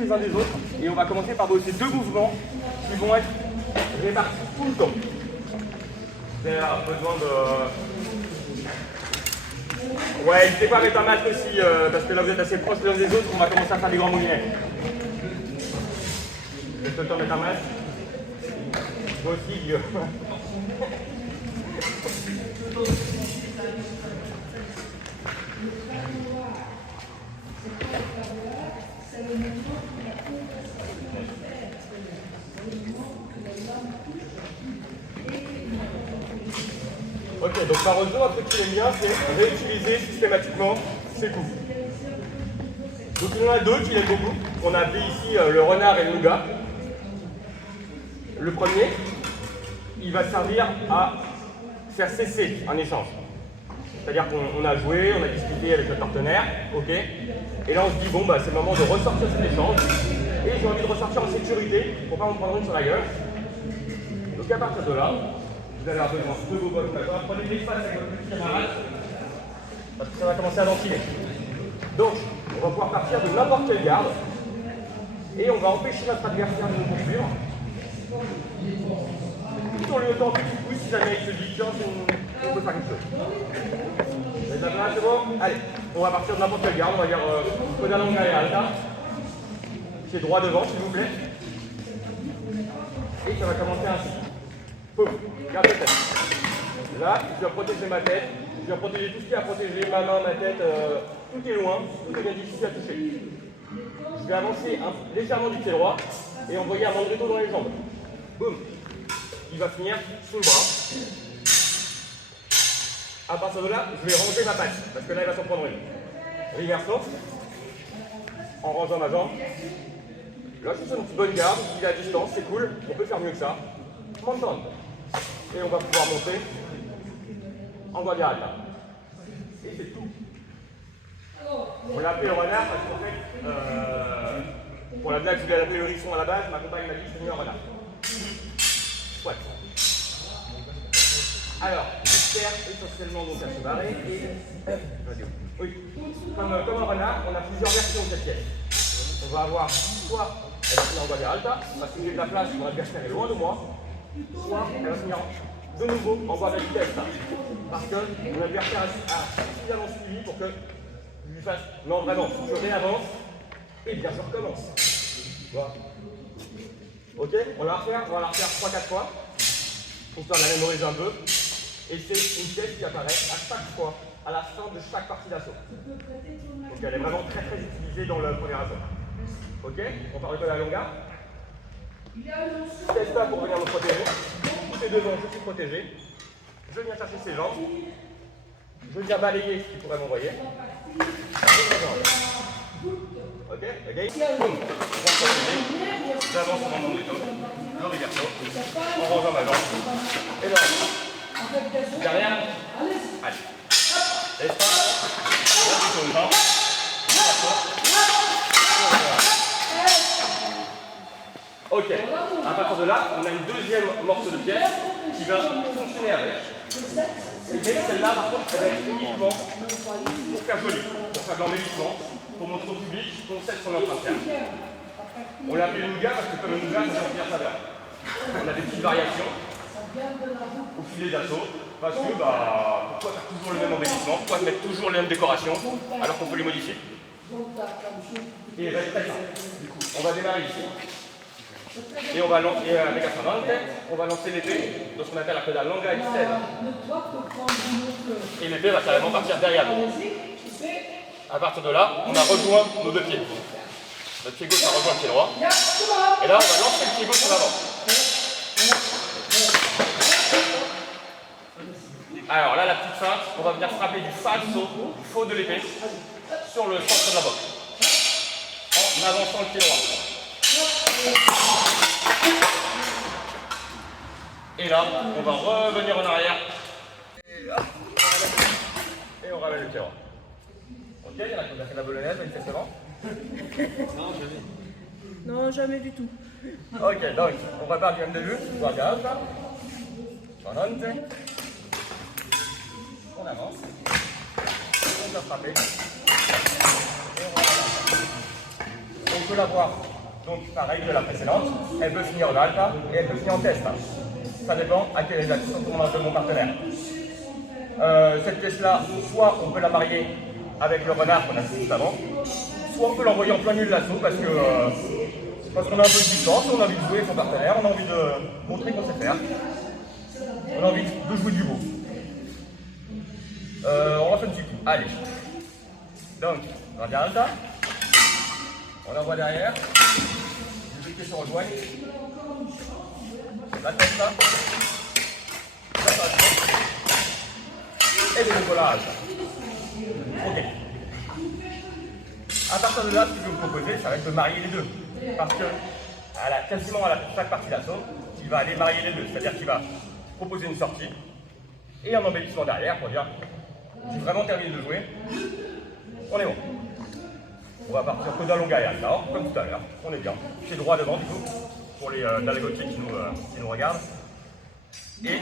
les uns des autres. Et on va commencer par bosser 2 mouvements qui vont être répartis tout le temps. Vous avez besoin de... Ouais, n'hésitez pas à mettre un masque aussi, parce que là vous êtes assez proches les uns des autres, on va commencer à faire des grands mouvements. Vous avez le temps de mettre un masque? Moi aussi, vieux. Ok, donc par exemple, un truc qui est bien, c'est réutiliser systématiquement ces coups. Donc il y en a deux qui l'aiment beaucoup. On a appelé ici le renard et le nougat. Le premier, il va servir à faire cesser un échange. C'est-à-dire qu'on a joué, on a discuté avec notre partenaire, ok. Et là on se dit, bon, bah, c'est le moment de ressortir cet échange. Et j'ai envie de ressortir en sécurité pour pas me prendre une sur la gueule. Donc à partir de là, vous allez avoir besoin de vos bottes, d'accord. Prenez de l'espace avec votre petit camarade, parce que ça va commencer à ventiler. Donc, on va pouvoir partir de n'importe quelle garde, et on va empêcher notre adversaire de nous poursuivre. Tout en lui mettant un petit coup si jamais il se dit, tiens, on peut faire quelque chose. Vous êtes là, c'est bon? Allez, on va partir de n'importe quelle garde, on va dire coda longa et alta. C'est droit devant, s'il vous plaît. Et ça va commencer ainsi. Pouf, garde la tête. Là, je dois protéger ma tête, je dois protéger tout ce qui a protégé ma main, ma tête, tout est loin, tout est bien difficile à toucher. Je vais avancer légèrement du pied droit et envoyer un mandrito dans les jambes. Boum. Il va finir sous le bras. À partir de là, je vais ranger ma patte, parce que là, il va s'en prendre une. Reverso, en rangeant ma jambe. Là, je suis sur une petite bonne garde, il est à distance, c'est cool, on peut faire mieux que ça. Monton. Et on va pouvoir monter en guardia alta. Et c'est tout. On l'a appelé le renard parce qu'en fait, pour la blague, je voulais l'appeler le hérisson à la base, ma compagne m'a dit c'est mieux un renard. Soit. Alors, il sert essentiellement donc à se barrer et... Oui, comme un renard, on a plusieurs versions de cette pièce. On va avoir soit elle va finir en guardia alta, parce que j'ai de la place, mon adversaire est loin de moi, soit elle va finir de nouveau en guardia vitesse, parce que mon adversaire a suffisamment suivi pour que je lui fasse non vraiment, je réavance et bien je recommence. Voilà. Ok, on va la refaire 3-4 fois, histoire de la mémoriser un peu. Et c'est une pièce qui apparaît à chaque fois, à la fin de chaque partie d'assaut. Donc elle est vraiment très utilisée dans le premier assaut. Ok, on part de la longa. Teste pas pour venir me protéger. Tout est devant, je suis protégé. Je viens chercher ses jambes. Je viens balayer ce qui pourrait m'envoyer. Ok, again. J'avance sur mon mandrito, le reverso, en rangeant ma jambe. Et là, derrière, allez. Espace, là plutôt une jambe, ok, à partir de là, on a une deuxième morceau de pièce qui va fonctionner avec. Et celle-là, par contre, elle va être uniquement pour faire joli, pour faire de l'embellissement, pour montrer au public qu'on sait ce qu'on est en train de faire. On l'a appelé le nougat parce que comme le nougat, ça veut dire saveur. On a des petites variations au filet d'assaut, parce que pourquoi faire toujours le même embellissement, pourquoi mettre toujours les mêmes décorations alors qu'on peut les modifier. Et il va être très simple. Du coup, on va démarrer ici. Et on va lancer avec la main en tête, on va lancer l'épée, donc ce qu'on appelle la coda longa externe. Et l'épée va carrément partir derrière nous. À partir de là, on a rejoint nos deux pieds. Notre pied gauche a rejoint le pied droit. Et là, on va lancer le pied gauche en avant. Alors là, la petite feinte, on va venir frapper du falso, du faux de l'épée, sur le centre de la boxe. En avançant le pied droit. Et là, on va revenir en arrière. Et on ramène le pied droit. Ok, il y en a qui ont fait la bolognaise, manifestement. Non, jamais. Non, jamais du tout. Ok, donc, on prépare du même début. Guardia alta. Sonante. On avance. On va frapper. Et on va... On peut l'avoir Donc pareil que la précédente, elle peut finir en alta et elle peut finir en testa. Ça dépend à quelle exaction on a de mon partenaire. Cette pièce-là, soit on peut la marier avec le renard qu'on a fait juste avant, soit on peut l'envoyer en plein milieu de l'assaut parce qu'on a un peu de distance, on a envie de jouer avec son partenaire, on a envie de montrer qu'on sait faire. On a envie de jouer du beau. On refait un petit coup. Allez. Donc, Guardia Alta. On l'envoie derrière. Les deux pieds se rejoignent. La tête là. La tête. Et de nouveau la Alta. Ok. À partir de là, ce que je vais vous proposer, ça va être de marier les deux. Parce que quasiment à chaque partie d'assaut, il va aller marier les deux. C'est-à-dire qu'il va proposer une sortie et un embellissement derrière pour dire j'ai vraiment terminé de jouer, on est bon. On va partir coda longa et alta, comme tout à l'heure, on est bien. Pied droit devant du coup, pour les dalgotiers qui nous regardent. Et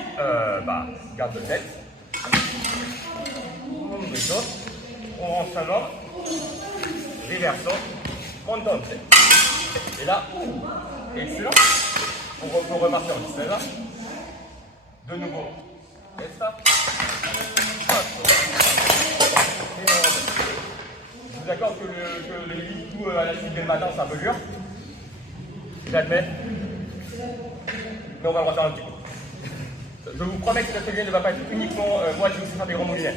garde de tête. On ouvre les choses, on rentre sa jambe, reverso, montante. Et là, excellent. On peut repartir en testa. De nouveau, testa. Je vous accorde que le coup à la suite dès le matin, c'est un peu dur. J'admets. Mais on va le refaire un petit coup. Je vous promets que cette atelier ne va pas être uniquement moi qui vais faire des grands moulinets.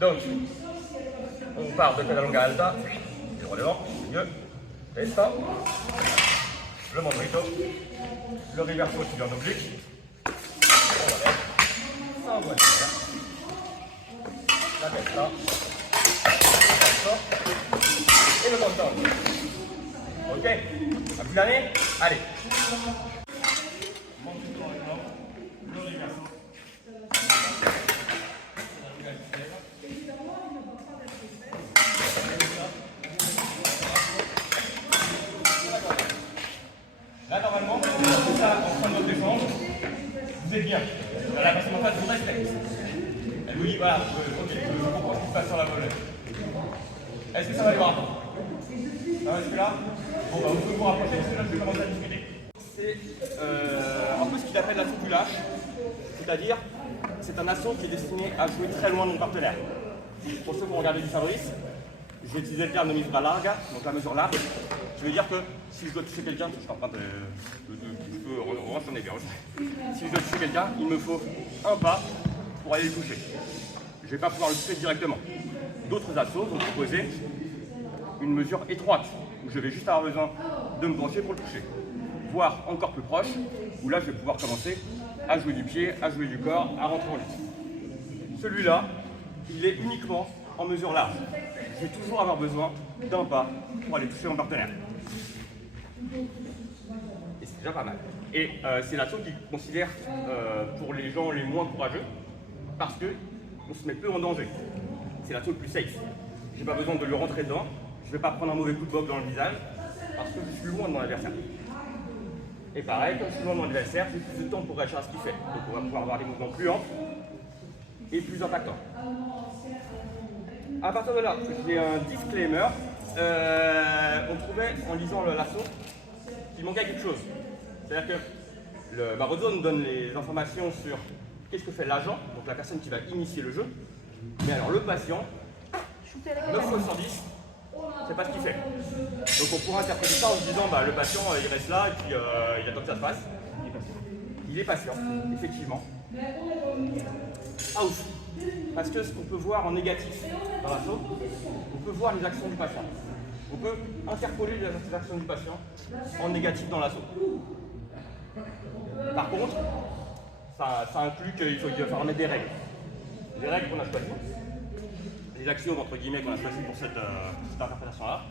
Donc, on part de la longa alta, et on devant, mieux, testa, le mandrito, le reverso qui vient en oblique, on va mettre, ça envoie la testa, et le montant. Ok, à plus d'année, allez. Le reverso. Là, normalement, quand vous faites ça en train de votre défense, vous êtes bien. La personne en face vous respecte. Elle vous dit, voilà, ok, je comprends ce qui se passe sur la volée. Est-ce que ça va les bras? Ça va jusque-là? Bon, vous pouvez vous rapprocher, parce que là, je vais commencer à discuter. C'est un peu ce qu'il appelle l'assaut du lâche. C'est-à-dire, c'est un assaut qui est destiné à jouer très loin de mon partenaire. Pour ceux qui ont regardé du Fabrice, je vais utiliser le terme de misura larga, donc la mesure large. Je veux dire que si je dois toucher quelqu'un, je suis en train on va s'en est bien. Si je dois toucher quelqu'un, il me faut un pas pour aller le toucher. Je ne vais pas pouvoir le toucher directement. D'autres assauts vont proposer une mesure étroite, où je vais juste avoir besoin de me pencher pour le toucher. Voire encore plus proche, où là je vais pouvoir commencer à jouer du pied, à jouer du corps, à rentrer en lutte. Celui-là, il est uniquement en mesure large. Je vais toujours avoir besoin d'un pas pour aller toucher mon partenaire. Et c'est déjà pas mal. Et c'est l'assaut qui considère pour les gens les moins courageux, parce qu'on se met peu en danger. C'est l'assaut le plus safe. J'ai pas besoin de lui rentrer dedans, je vais pas prendre un mauvais coup de boxe dans le visage, parce que je suis loin de mon adversaire. Et pareil, comme je suis loin de mon adversaire, j'ai plus de temps pour réagir à ce qu'il fait. Donc on va pouvoir avoir des mouvements plus amples et plus impactants. À partir de là, j'ai un disclaimer. On trouvait, en lisant l'assaut, qu'il manquait quelque chose. C'est-à-dire que le Barroso nous donne les informations sur qu'est-ce que fait l'agent, donc la personne qui va initier le jeu. Mais alors le patient, 9 fois sur 10, c'est pas ce qu'il fait. Donc on pourra interpréter ça en se disant le patient il reste là et puis il attend que ça se passe. Il est patient, effectivement. Ouf. Parce que ce qu'on peut voir en négatif dans l'assaut, on peut voir les actions du patient. On peut interpoler les actions du patient en négatif dans l'assaut. Par contre, ça inclut qu'il va falloir mettre des règles. Les règles qu'on a choisies, les axiomes entre guillemets qu'on a choisis pour cette interprétation-là,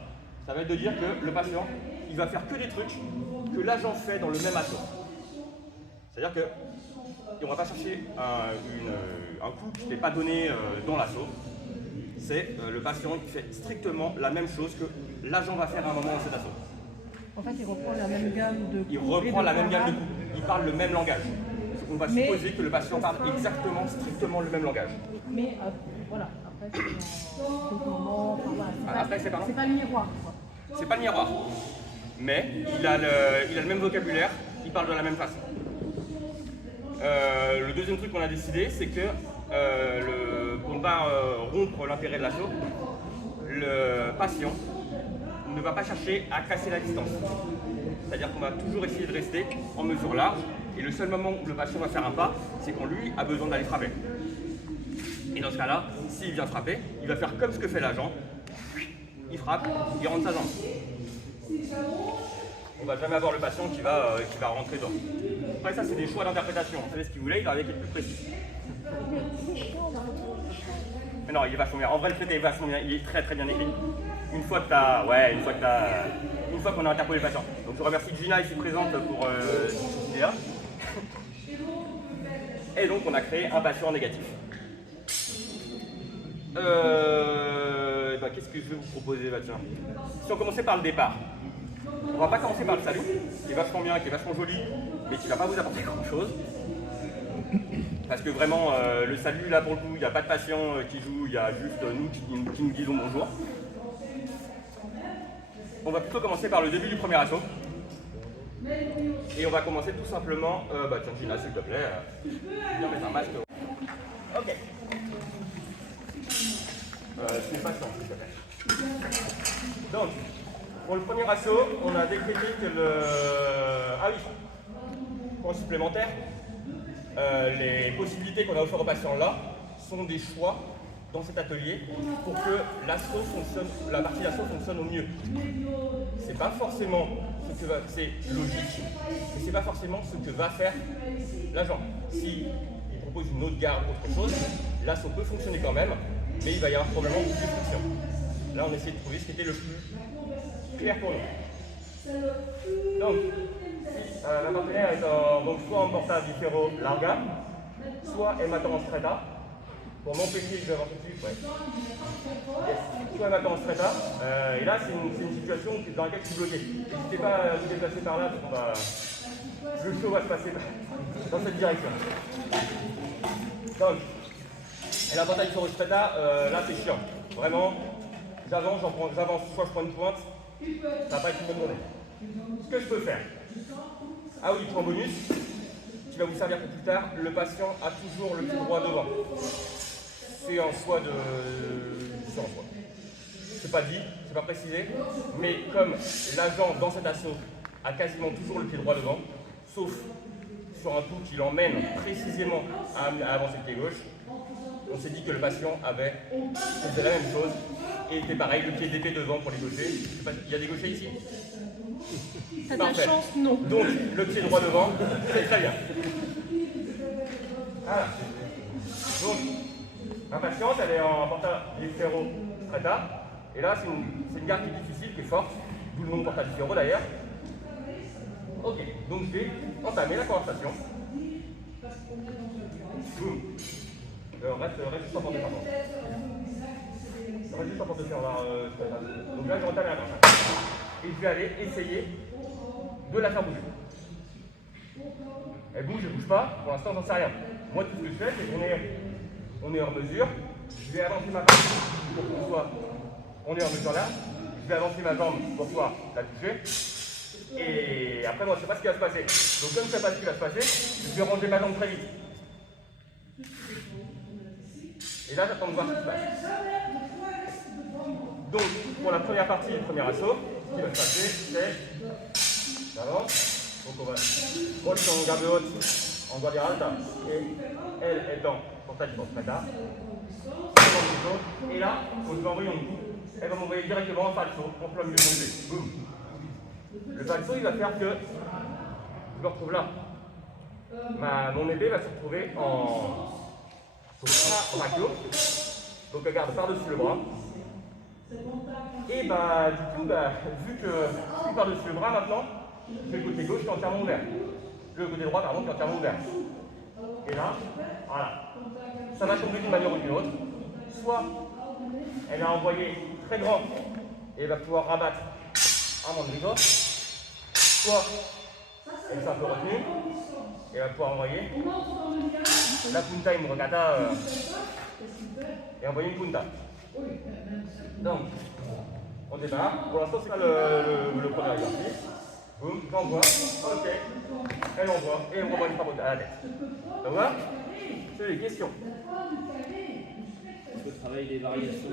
ça va être de dire que le patient, il va faire que des trucs que l'agent fait dans le même assaut. C'est-à-dire que on ne va pas chercher un coup qui n'est pas donné dans l'assaut. C'est le patient qui fait strictement la même chose que l'agent va faire à un moment dans cet assaut. En fait, il reprend la même gamme de coups. Il reprend la même gamme de coups. Il parle le même langage. On va supposer que le patient parle exactement, strictement le même langage. Mais voilà, après c'est moment, après c'est pas le miroir. c'est pas le miroir, mais il a le même vocabulaire, il parle de la même façon. Le deuxième truc qu'on a décidé, c'est que pour ne pas rompre l'intérêt de l'assaut, le patient ne va pas chercher à casser la distance. C'est-à-dire qu'on va toujours essayer de rester en mesure large, et le seul moment où le patient va faire un pas, c'est quand lui a besoin d'aller frapper. Et dans ce cas-là, s'il vient frapper, il va faire comme ce que fait l'agent. Il frappe, il rentre sa jambe. On ne va jamais avoir le patient qui va rentrer dedans. Après ça, c'est des choix d'interprétation. Vous savez ce qu'il voulait, il va avec être plus précis. Mais non, il est vachement bien. En vrai, le fait est vachement bien. Il est très très bien écrit. Une fois qu'on a interpellé le patient. Donc je remercie Gina ici présente pour cette idée-là. Et donc on a créé un patient négatif. Qu'est-ce que je vais vous proposer tiens. Si on commençait par le départ, on va pas commencer par le salut, qui est vachement bien, qui est vachement joli, mais qui va pas vous apporter grand-chose. Parce que vraiment, le salut, là pour le coup, il n'y a pas de patient qui joue, il y a juste nous qui nous disons bonjour. On va plutôt commencer par le début du premier assaut. Et on va commencer tout simplement, tiens Gina s'il te plaît, viens mettre un masque. Ok. C'est patient s'il te plaît. Donc, pour le premier assaut, on a décrété que Ah oui, point supplémentaire, les possibilités qu'on a offertes aux patients là sont des choix dans cet atelier pour que la partie d'assaut fonctionne au mieux. C'est pas forcément c'est logique, mais c'est pas forcément ce que va faire l'agent. S'il propose une autre garde ou autre chose, l'assaut peut fonctionner quand même, mais il va y avoir probablement une destruction. Là, on essaie de trouver ce qui était le plus clair pour nous. Donc, la partenaire est soit en portable di ferro larga, soit elle m'attend en stretta. Pour m'empêcher de avoir tout de suite, ouais. Yes. Soit elle m'attend en stretta. Et là, c'est une situation dans laquelle je suis bloqué. N'hésitez pas à vous déplacer par là, parce le show va se passer dans cette direction. Donc, et la bataille sur le stretta, là c'est chiant. Vraiment, j'avance, soit je prends une pointe, ça va pas être une bonne journée. Ce que je peux faire, ah oui, point bonus, qui va vous servir pour plus tard, le patient a toujours le pied droit devant. C'est en soi c'est pas dit, c'est pas précisé, mais comme l'agent dans cet assaut a quasiment toujours le pied droit devant, sauf sur un coup qui l'emmène précisément à avancer le pied gauche, on s'est dit que le patient faisait la même chose et était pareil, le pied d'épée devant pour les gauchers. Il y a des gauchers ici? T'as de la chance, non. Donc le pied droit devant, c'est très bien. Voilà. Donc, ma patiente, elle est en portable di ferro stretta. Et là, c'est une garde qui est difficile, qui est forte, d'où le nom de portable di ferro d'ailleurs. Ok, donc je vais entamer la conversation. Boum. Reste juste en porte-faire. Reste juste en porte-faire. Donc là, je entame la conversation. Et je vais aller essayer de la faire bouger. Elle bouge pas, pour l'instant, j'en sais rien. Moi, tout ce que je fais, c'est qu'on est en mesure. Je vais avancer ma jambe pour pouvoir. On est en mesure là. Je vais avancer ma jambe pour pouvoir la toucher. Et après, moi, je ne sais pas ce qui va se passer. Donc, comme je ne sais pas ce qui va se passer, je vais ranger ma jambe très vite. Et là, j'attends de voir ce qui se passe. Donc, pour la première partie du premier assaut, ce qui va se passer, c'est. J'avance. Donc, on va relever en garde haute, en guardia alta. Et elle est en portage pour stretta. Et là, je vais envoyer un coup. Elle va m'envoyer directement en falso, en plein milieu de mon idée. Boum. Le falso, il va faire que je me retrouve là. Mon épée va se retrouver en brachio. Donc elle garde par-dessus le bras. Et du coup, vu que je suis par-dessus le bras maintenant, le côté gauche est entièrement ouvert. Le côté droit, pardon, est entièrement ouvert. Et là, voilà. Ça va tomber d'une manière ou d'une autre. Soit elle a envoyé très grand et elle va pouvoir rabattre un mandrigo. Soit elle s'est un peu retenue et elle va pouvoir envoyer la punta in rogata et envoyer une punta. Donc, On démarre. Pour l'instant, c'est pas le premier exercice. Boum, j'envoie. Ok. Elle envoie. Et on revoit une frappe à la tête. Ça va? C'est les questions. On peut travailler des variations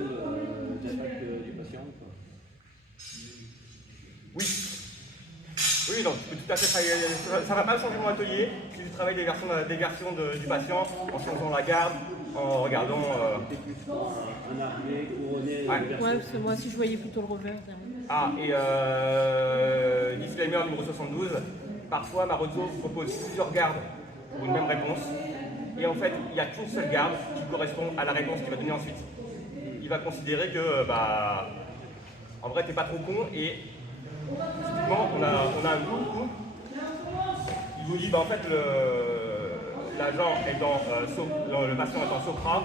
d'attaque du patient ou pas? Oui. Oui, donc tu peux tout à fait travailler. Ça ne va pas changer mon atelier si tu travailles des versions du patient en changeant la garde, en regardant. Un arrivé, couronné, Ouais. Ouais, parce que moi aussi je voyais plutôt le revers derrière. Ah, et disclaimer numéro 72, parfois Marozzo propose plusieurs gardes pour une même réponse. Et en fait, il n'y a qu'une seule garde qui correspond à la réponse qu'il va donner ensuite. Il va considérer que, bah, en vrai, t'es pas trop con et typiquement, on a un coup où il vous dit, bah, en fait, l'agent est le patient est en sopra,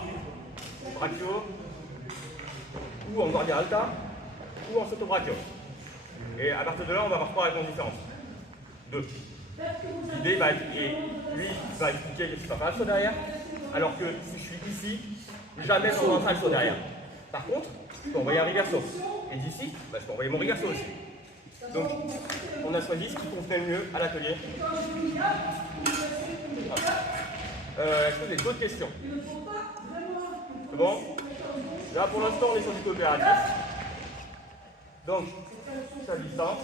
brachio, ou en guardia alta, ou en sottobrachio. Et à partir de là, on va avoir 3 réponses différentes. 2. L'idée va être, et lui va expliquer que c'est pas falso derrière, alors que si je suis ici, jamais je n'aurai un falso derrière. Par contre, je peux envoyer un riverso. Et d'ici, bah, je peux envoyer mon riverso aussi. Donc, on a choisi ce qui convenait le mieux à l'atelier. Est-ce que vous avez d'autres questions? C'est bon? Là, pour l'instant, on est sur du coopératif. Donc, c'est à distance.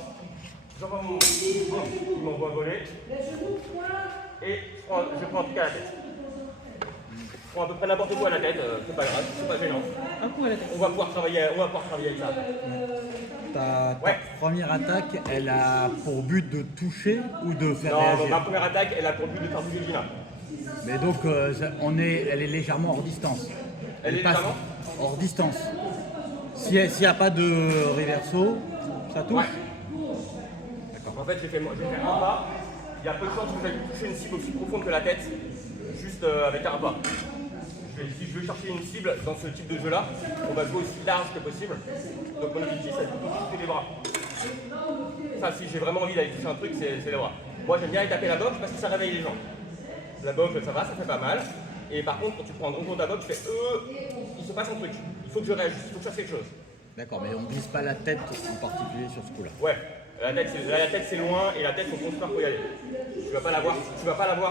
J'envoie mon il m'envoie voler. Et je prends un truc à la tête. Je prends à peu près n'importe quoi à la tête, c'est pas grave, c'est pas gênant. Un coup à la tête. On va pouvoir travailler avec ça. Ta Ouais. première attaque, elle a pour but de toucher ou de faire Non, réagir? ma première attaque, elle a pour but de faire bouger le vilain. Mais donc, elle est légèrement hors distance. Elle est passe légèrement hors distance. S'il n'y a pas de reverso, ça touche? Ouais. En fait, j'ai fait un pas. Il y a peu de chances que vous allez toucher une cible aussi profonde que la tête, juste avec un pas. Si je veux chercher une cible dans ce type de jeu-là, on va jouer aussi large que possible. Donc mon objectif, c'est de toucher les bras. Ça, si j'ai vraiment envie d'aller toucher un truc, c'est les bras. Moi, j'aime bien aller taper la boxe parce que ça réveille les gens. La boxe, ça va, ça fait pas mal. Et par contre, quand tu prends un gros compte à boxe, tu fais il se passe un truc. Il faut que je réagisse, il faut que je fasse quelque chose. D'accord, mais on ne vise pas la tête en particulier sur ce coup-là. Ouais, la tête c'est loin et la tête faut construire pour y aller. Tu vas pas l'avoir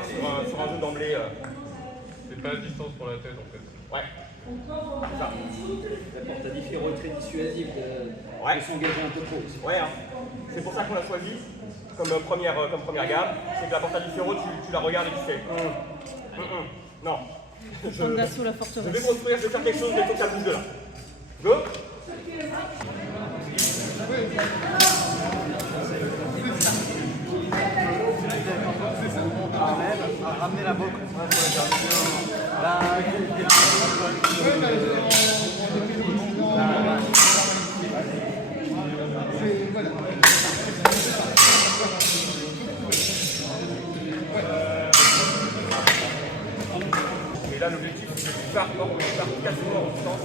sur un jeu d'emblée. C'est pas la distance pour la tête en fait. Ouais. C'est ça. D'accord, t'as dit Ferro est très dissuasif Ouais. de s'engager un peu trop. Ouais, hein. C'est pour ça qu'on l'a choisi comme première garde. C'est que la porta di Ferro, tu la regardes et tu fais non. Prendre d'assaut la Je vais forteresse. construire, je vais faire quelque chose, mais il faut que ça bouge de là. Go. Ramener la boxe. Et là, l'objectif, c'est que tu pars quasiment en distance.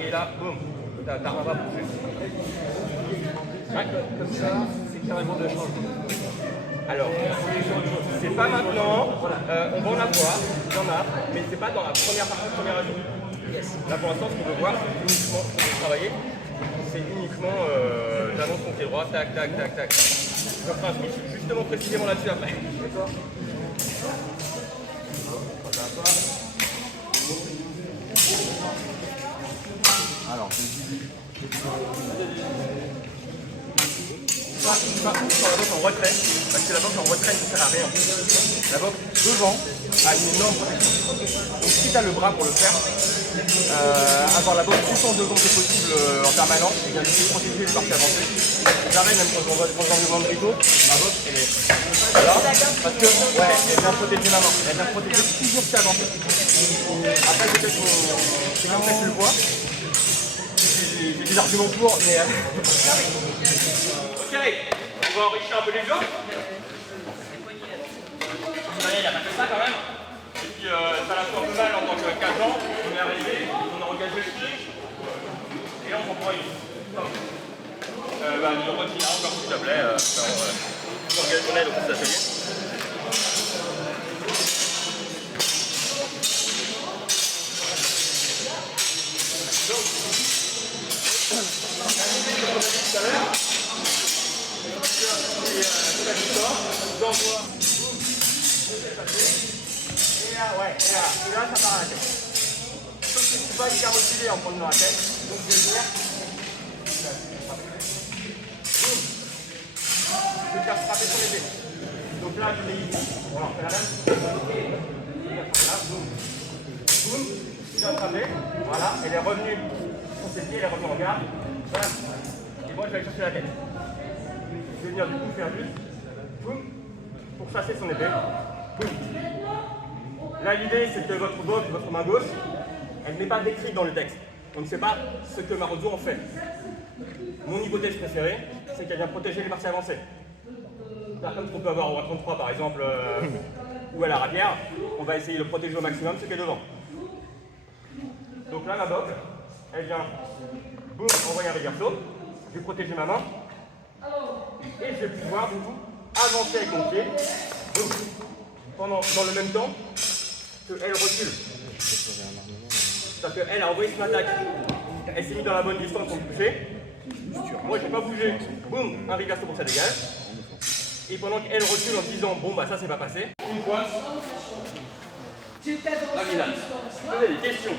Et là, boum, ta main va bouger. Ouais, comme ça, c'est carrément de la chance. Alors, c'est pas maintenant, on va en avoir, il y en a, mais c'est pas dans la première partie, première ajout. Là, pour l'instant, ce qu'on veut voir, c'est uniquement ce qu'on veut travailler, c'est uniquement, j'avance mon pied droit, tac, tac, tac, tac. Je ferai un switch justement précisément là-dessus après. D'accord. Alors, Pas sur la boxe en retrait, parce que la boxe en retrait ne sert à rien. La boxe devant a une énorme protection. Donc si tu as le bras pour le faire, avoir la boxe autant devant que possible en permanence, et bien essayer de protéger les parties avancées. J'arrête même quand j'en vais voir le bricot, ma boxe elle est là, parce que ouais, elle vient protéger ma main, elle vient protéger toujours ce qui avance. Après peut-être que c'est comme ça que tu le vois. J'ai des arguments pour, mais... Ok, on va enrichir un peu les jeux. Il a pas fait ça quand même. Et puis ça l'a fait un peu mal en tant que 15 ans. On est arrivé, on a engagé le truc. Et là on s'en prend une. Bah, on continue encore s'il te plaît. On aide au coup d'atelier. Donc, Et là, ouais, et là ça part à la tête. Sauf que je ne suis pas hyper motivé en prenant dans la tête, donc je vais venir. Boum. Je vais faire frapper son épée. Donc là, je mets ici, voilà, on fait la même. Là, boum. Boum, je viens de frapper, voilà, elle est revenue sur ses pieds, elle est revenue en garde. Voilà. Et moi, je vais aller chercher la tête. Je vais venir du coup faire juste, boum, pour chasser son épée. Boum. Là, l'idée, c'est que votre main gauche, elle n'est pas décrite dans le texte. On ne sait pas ce que Marozo en fait. Mon hypothèse préférée, c'est qu'elle vient protéger les parties avancées. Comme ce qu'on peut avoir au 33 par exemple, ou à la rapière, on va essayer de protéger au maximum ce qui est devant. Donc là, ma botte, elle vient, boum, envoyer un reverso, je vais protéger ma main, et je vais pouvoir du coup avancer avec mon pied, boum, dans le même temps qu'elle recule. C'est-à-dire qu'elle a envoyé son attaque, elle s'est mise dans la bonne distance pour me toucher. Moi, je n'ai pas bougé, boum, un reverso pour que ça dégage. Et pendant qu'elle recule en se disant, bon, bah ça, c'est pas passé, une pointe. La finale. Vous avez des questions?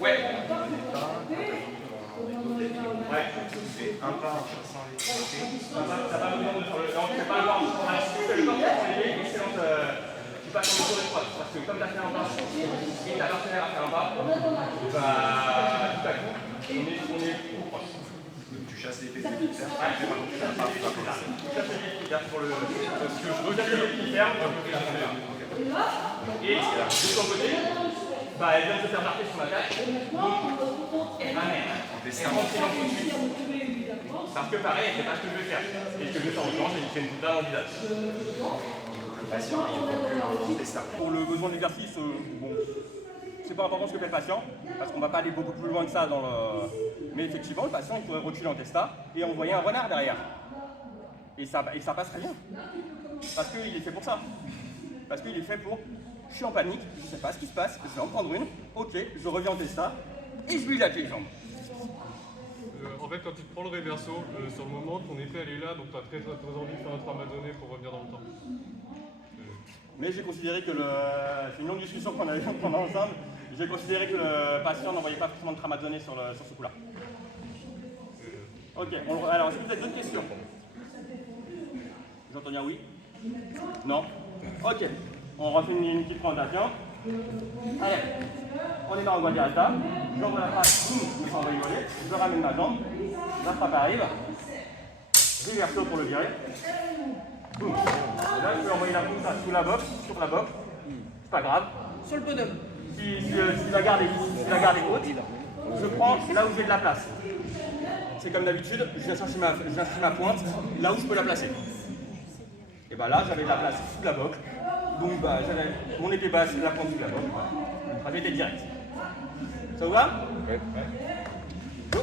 Ouais. Ouais. Un pas sans les ça va besoin de faire le. Non, je ne fais pas le voir. Si tu fais le corps sans les excellente. Tu passes sur le tour de droite. Parce que comme tu as fait un pas, et ta partenaire a fait un pas, bah tout à coup, on est trop proche. Tu chasses l'épée de l'épée. Tu chasses l'épée pour le. Parce que je recule l'épée et de son côté, bah, elle vient de se faire marquer sur ma tête. Elle rentre dans tout de suite. Parce que pareil, elle ne sait pas ce que je vais faire. Et ce que je vais faire en revanche, c'est qu'il fait une boutade dans le visage. Pour le besoin de l'exercice, bon, c'est pas important ce que fait le patient, parce qu'on ne va pas aller beaucoup plus loin que ça dans le. Mais effectivement, le patient il pourrait reculer en testa et envoyer un renard derrière. Et ça passerait bien. Parce qu'il est fait pour ça. Parce qu'il est fait pour. Je suis en panique, je ne sais pas ce qui se passe, je vais en prendre une, ok, je reviens en testa et je lui lâche les jambes. En fait, quand tu prends le reverso, sur le moment, ton épée elle est là, donc tu as très envie de faire un trauma donné pour revenir dans le temps. Mais j'ai considéré que c'est une longue discussion qu'on a eue pendant ensemble, j'ai considéré que le patient n'envoyait pas forcément de trauma donné sur ce coup-là. Ok, alors est-ce que vous avez d'autres questions? J'entends bien oui? Non? Ok, on refait une petite présentation. Allez, on est dans le Guadialta, j'envoie la frappe, boum, je me sens envoyer voler, je ramène ma jambe, la frappe arrive, reverso pour le virer, boum. Là, je peux envoyer la pousse sous la boxe, sur la boxe, c'est pas grave. Sur le podium. Si la garde est haute, je prends là où j'ai de la place. C'est comme d'habitude, je viens chercher ma pointe là où je peux la placer. Et bah là, j'avais de la place sous la boxe. Donc bah, j'avais mon épée basse, la pointe sous la boxe. Le trajet était direct. Ça vous va? Ouais. Go.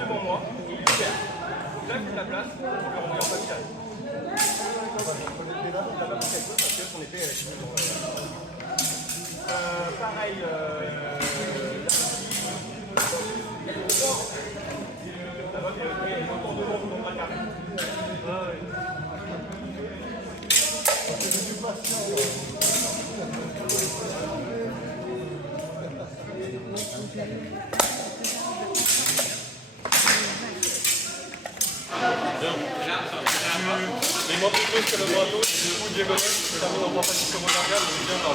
Devant moi, et il libère. Là, je la place, je vais remonter en facial. Parce que son épée, elle est pareil, la botte est encore devant dans le carré. Mais moi plutôt que le bras gauche, du coup diagonale, je termine en bras sur mon arrière, donc viens là.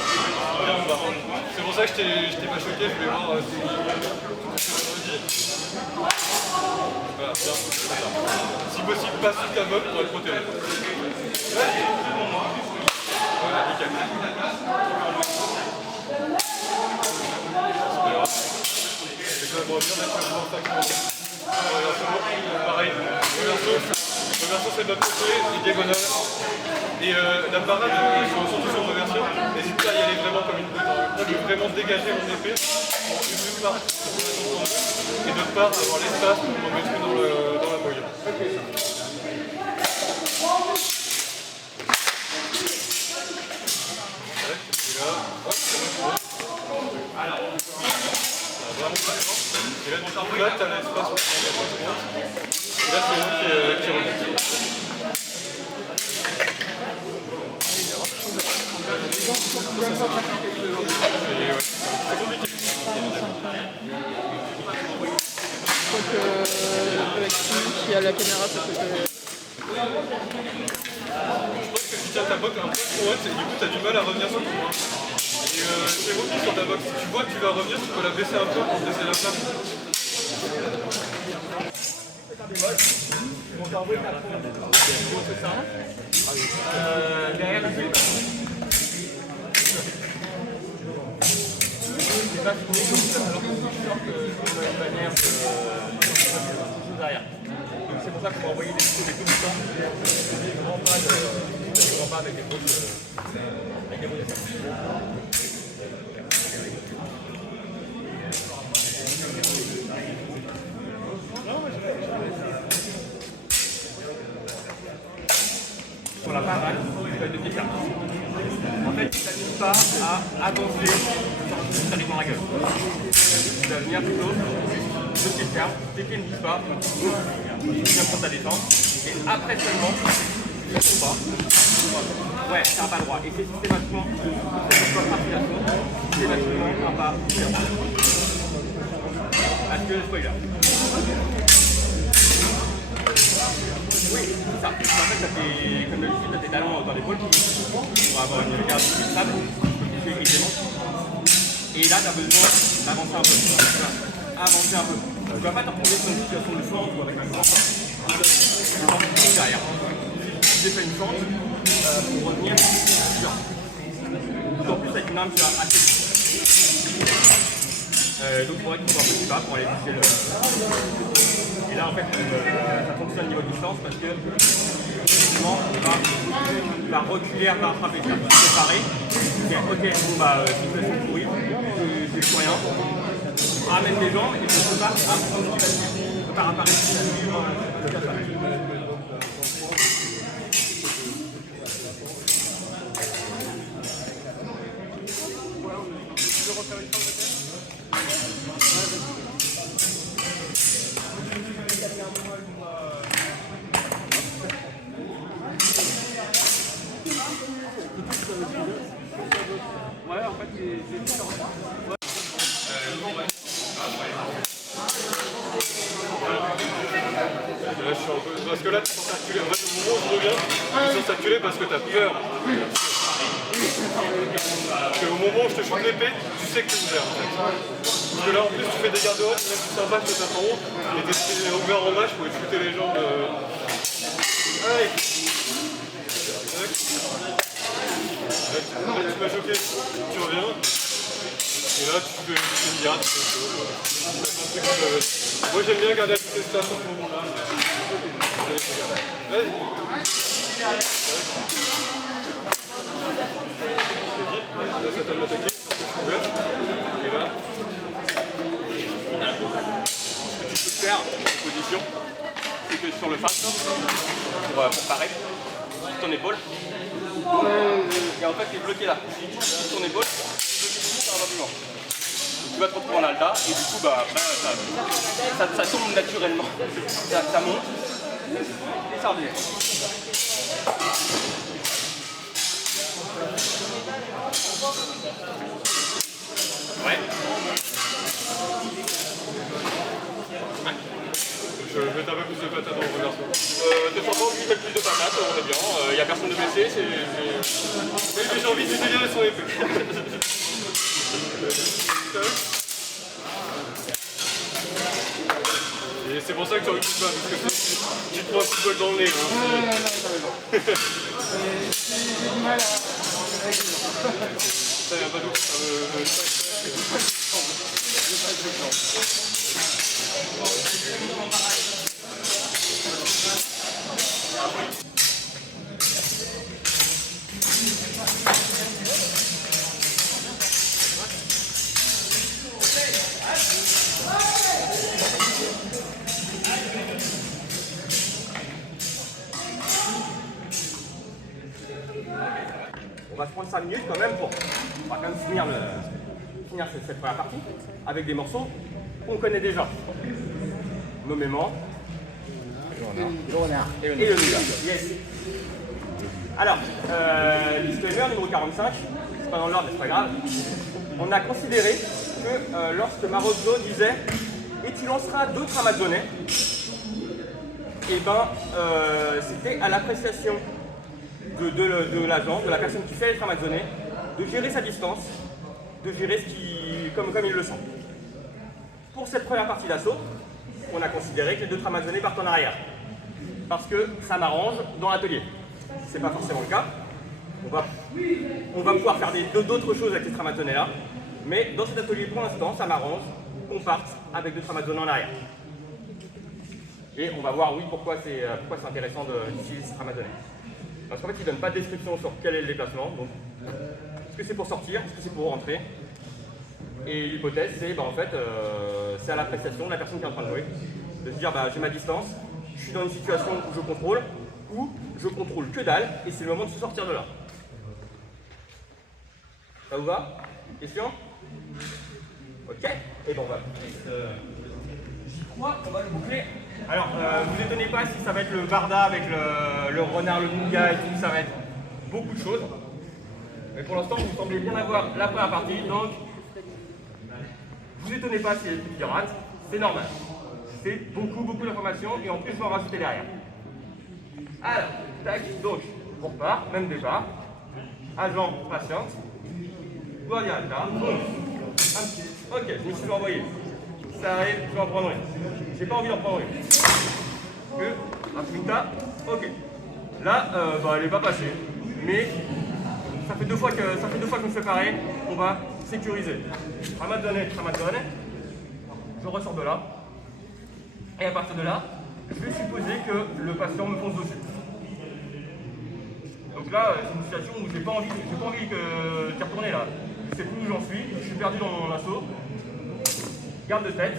C'est pour ça que je t'ai pas choqué, je voulais voir ce que tu me dis. Si possible, passe sous ta botte pour être protégé. Voilà, nickel. C'est quand même bien naturellement ça qui monte. Pareil, reverso c'est de l'autre côté, et diagonale. Et la parade, surtout sur le reverso, n'hésite pas à y aller vraiment comme une brute. Moi je veux vraiment dégager mon épée, d'une part, et d'autre part avoir l'espace pour me mettre dans la mouille. Et là, tu as l'espace où tu et là, c'est moi qui remonte. C'est compliqué. Donc avec celui qui a la caméra, ça peut être... Je pense que tu tiens ta botte un peu trop haute et du coup tu as du mal à revenir sur le point. Et c'est remis sur ta botte. Si tu vois que tu vas revenir, tu peux la baisser un peu pour te laisser la place. Derrière la file. C'est pas fini, alors que je sors de manière de derrière. Donc c'est pour ça qu'on va envoyer des photos des coups de temps. Des grands pas avec des grosses Sur la parade, tu vas devenir cartes. En fait, tu ne t'amuses pas à avancer sans t'arriver dans la gueule. Tu vas venir plutôt de tes cartes, tes pieds ne bougent pas, tu viens prendre ta défense, et après seulement, tu ne tombes pas. Ouais, tu n'as pas le droit. Et c'est systématiquement, systématiquement un pas vers moi. Parce que spoiler. Oui, c'est ça. En fait, comme d'habitude, tu as tes talons dans l'épaule pour avoir une garde qui est stable, qui est aisément. Et là, tu as besoin d'avancer un peu. Avancer un peu. Tu ne vas pas te retrouver sur une situation de fente ou avec un grand pas. Tu vas revenir derrière. J'ai fait une fente pour revenir sur. En plus, avec une arme, tu vas assez vite. Donc, il faudrait que tu sois un peu plus bas pour aller viser le. Et là, en fait, ça fonctionne au niveau de distance parce que justement, tu vas reculer, à rattraper, tu vas te séparer. Ok, bon, bah, situation pourrie, je suis rien. Ramène les gens et tu ne peux pas apprendre ce qui va se dire. Tu ne peux pas apparaître sur le cassage. Ouais, en fait, c'est différent. Là, je suis un peu... Parce que là, tu sens circuler. En fait, au moment où je reviens, tu sens circuler parce que tu as peur. Parce qu'au moment où je te shoot l'épée, tu sais que tu es ouvert. Parce que là, en plus, tu fais des gardes hautes, même si c'est un match que tu as en haut, et tu es ouvert en match pour shooter les gens. Allez. Là, tu m'as choqué, tu reviens. Et là, tu fais une garde. Moi, j'aime bien garder toutes les stats à ce moment-là. Vas-y. Là, ça t'a m'attaquer. Et là. Ce que tu peux faire en position, c'est que sur le face, pour pareil, sur ton épaule, et en fait, tu es bloqué là. Sur ton épaule, tu es bloqué par un mouvement. Tu vas te retrouver en alta et du coup ça tombe naturellement, ça monte et ça revient. Ouais. Je vais mettre un peu plus de patates dans le reverso. De toute façon, lui, il met plus de patates, on est bien. Il n'y a personne de blessé, j'ai envie de lui dégager son épée. Et c'est pour ça que tu recules pas, parce que tu te prends un petit bol dans le nez. Hein. J'ai du mal à... Ça vient pas d'où, ça me... On va se prendre 5 minutes quand même pour on va quand même finir cette première partie avec des morceaux qu'on connaît déjà. Nommément le renard et le nougat. Yes. Alors, disclaimer numéro 45, c'est pas dans l'ordre mais c'est pas grave. On a considéré que lorsque Marozzo disait et tu lanceras d'autres Amazonais, et ben c'était à l'appréciation de l'agent, de la personne qui fait être amazonné, de gérer sa distance, de gérer comme il le sent. Pour cette première partie d'assaut, on a considéré que les deux tramazonnés partent en arrière. Parce que ça m'arrange dans l'atelier. C'est pas forcément le cas. On va pouvoir faire d'autres choses avec ces tramazonnés là. Mais dans cet atelier, pour l'instant, ça m'arrange qu'on parte avec deux tramazonnés en arrière. Et on va voir, oui, pourquoi c'est intéressant d'utiliser ces tramazonnés. Parce qu'en fait, il ne donne pas de description sur quel est le déplacement. Donc, est-ce que c'est pour sortir, est-ce que c'est pour rentrer? Et l'hypothèse, c'est en fait, c'est à l'appréciation de la personne qui est en train de jouer. De se dire, j'ai ma distance, je suis dans une situation où je contrôle, ou je contrôle que dalle, et c'est le moment de se sortir de là. Ça vous va? Question? Ok. Et bon, on va. J'y crois qu'on va le boucler. Alors, vous étonnez pas si ça va être le barda avec le renard, le nougat et tout, ça va être beaucoup de choses. Mais pour l'instant, vous semblez bien avoir la première partie, donc vous étonnez pas s'il y a des trucs qui ratent, c'est normal. C'est beaucoup d'informations et en plus je vais en rajouter derrière. Alors, tac, donc, on repart, même départ. Agent, patiente. Guardia alta. Ok, je me suis envoyé. Ça arrive, je vais en prendre une. J'ai pas envie d'en prendre une. Un putain, ok. Là, elle n'est pas passée. Mais ça fait deux fois que je me fais pareil. On va sécuriser. Tramazzoné. Je ressors de là. Et à partir de là, je vais supposer que le patient me fonce dessus. Donc là, c'est une situation où j'ai pas envie d'y retourner là. Je sais plus où j'en suis, je suis perdu dans mon assaut. Garde de tête.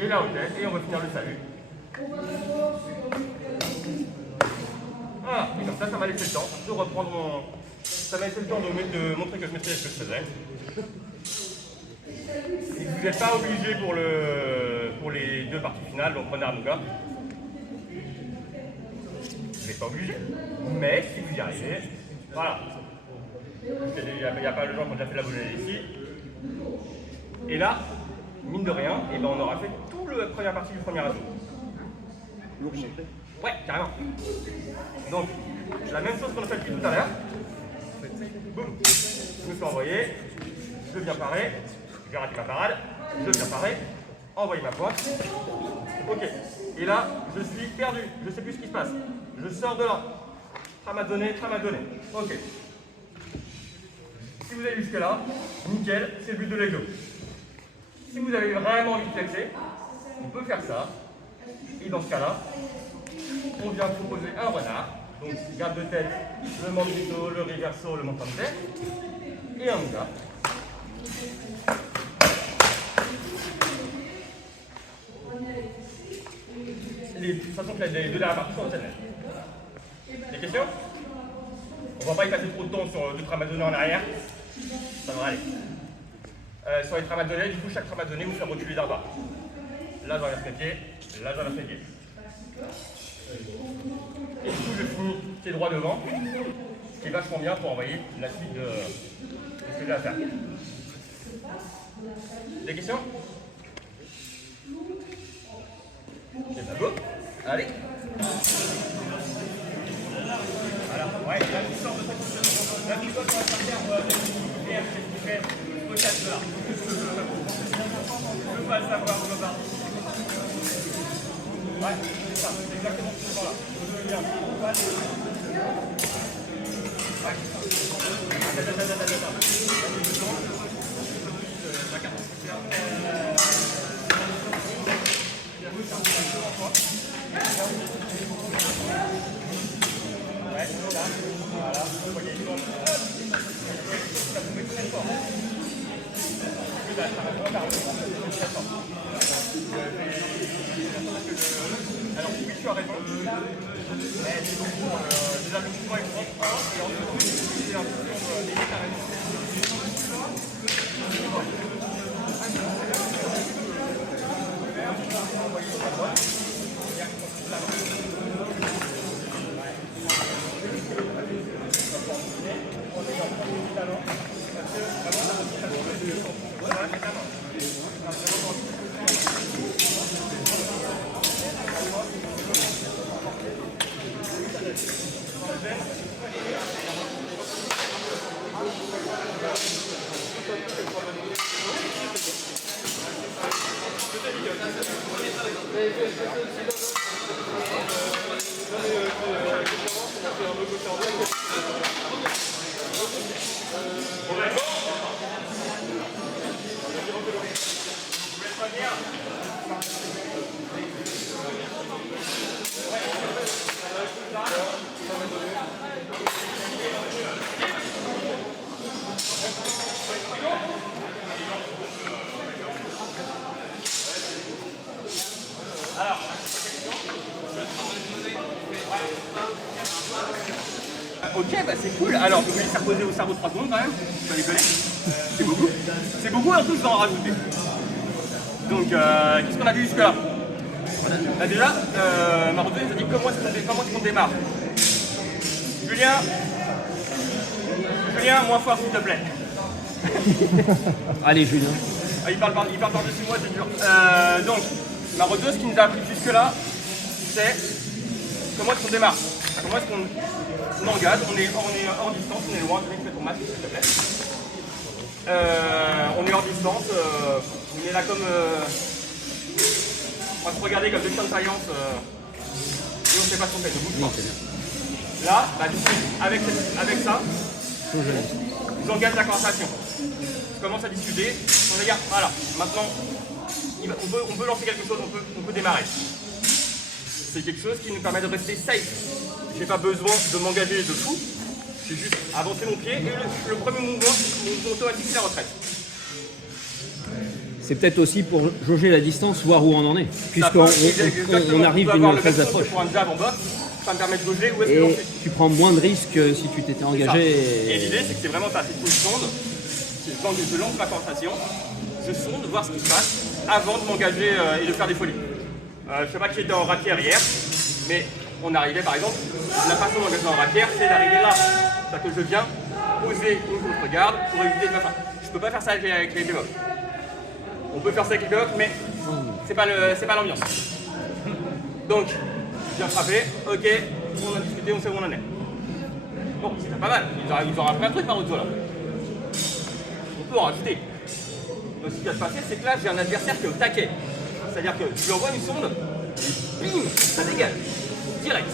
Et la haute et on va finir le salut. Voilà, et comme ça m'a laissé le temps de reprendre mon... Ça m'a laissé le temps de montrer que je maîtrisais ce que je faisais. Et vous n'êtes pas obligé pour les deux parties finales, donc renard nougat. Vous n'êtes pas obligé, mais si vous y arrivez, voilà. Il n'y a pas de gens qui ont déjà fait la volée ici. Et là, mine de rien, on aura fait toute la première partie du premier assaut. Ouais, carrément. Donc, la même chose qu'on a fait depuis tout à l'heure. Boum, je me suis envoyé, je viens parer, j'ai raté ma parade, je viens parer, envoyer ma pointe. Ok, et là, je suis perdu, je ne sais plus ce qui se passe. Je sors de là. Tramazzoné. Ok. Si vous allez jusque là, nickel, c'est le but de l'exo. Si vous avez vraiment envie de flexer, on peut faire ça. Et dans ce cas-là, on vient proposer un renard. Donc garde de tête, le mandrito, le reverso, le montante, et un nougat. De toute façon, les deux dernières parties sont obtenus. Des questions? On ne va pas y passer trop de temps sur deux tramazonnés en arrière. Ça devrait aller. Sur les tramazonnés, du coup, chaque tramazzoné vous fait reculer d'un bas. Là, j'enlève mes pieds, là, j'enlève mes pieds. Et du coup, je finis pied droit devant, ce qui est vachement bien pour envoyer la suite de ce que j'ai à faire. Des questions? C'est pas beau. Allez. Alors, ouais, la puissance de cette position. La puissance, on va partir faire au 4 heures. pas le savoir où le bardi. Ouais, c'est ça, c'est exactement ce mouvement-là. Je veux bien. Ouais. La carte. Ouais, là, voilà, vous voyez, ça vous met très fort. Là, ça va vraiment très fort. Alors, oui, tu as raison. Mais c'est beaucoup, déjà le mouvement est propre, et ensuite, c'est un peu des carrément. Ok, bah c'est cool. Alors, je vais laisser reposer au cerveau 3 secondes quand même. Pas déconner. C'est beaucoup. C'est beaucoup, et en plus, je vais en rajouter. Donc, qu'est-ce qu'on a vu jusque-là? Bah déjà, Maroto nous a dit comment est-ce qu'on démarre. Julien, moins fort s'il te plaît. Allez, Julien. Ah, il parle par-dessus moi, c'est dur. Donc, Maroto, ce qu'il nous a appris jusque-là, c'est comment est-ce qu'on démarre. Comment est-ce qu'on engage, on est hors distance, on est loin, je vais faire ton masque s'il te plaît. On est hors distance, on est là comme... on va se regarder comme deux chiens de faïence et on ne sait pas ce qu'on fait, ne bouge pas. Là, bah, du coup, avec ça, j'engage la conversation. Je commence à discuter, on regarde, voilà, maintenant, on peut lancer quelque chose, on peut démarrer. C'est quelque chose qui nous permet de rester safe. J'ai pas besoin de m'engager de fou, j'ai juste avancé mon pied et le premier mouvement automatique c'est la retraite. C'est peut-être aussi pour jauger la distance, voir où on en est, puisqu'on arrive d'une phase d'approche. Pour un jab en boxe, ça me permet de jauger où est-ce que l'on fait. Tu prends moins de risques si tu t'étais engagé. Et l'idée c'est que c'est vraiment ça, c'est une sonde, je lance ma conversation, je sonde, voir ce qui se passe avant de m'engager et de faire des folies. Je sais pas qui était en rapière hier, mais on arrivait par exemple, la façon d'engager en rapière, c'est d'arriver là. C'est-à-dire que je viens poser une contre-garde pour éviter de me faire. Je peux pas faire ça avec les blocs. On peut faire ça avec les blocs, mais c'est pas l'ambiance. Donc, je viens frapper, ok, on a discuté, on sait où on en est. Bon, c'est pas mal, ils auront appris un truc par autre là. On peut en rajouter. Donc ce qui va se passer, c'est que là, j'ai un adversaire qui est au taquet. C'est-à-dire que je lui envoie une sonde, et bim, ça dégage. Direct.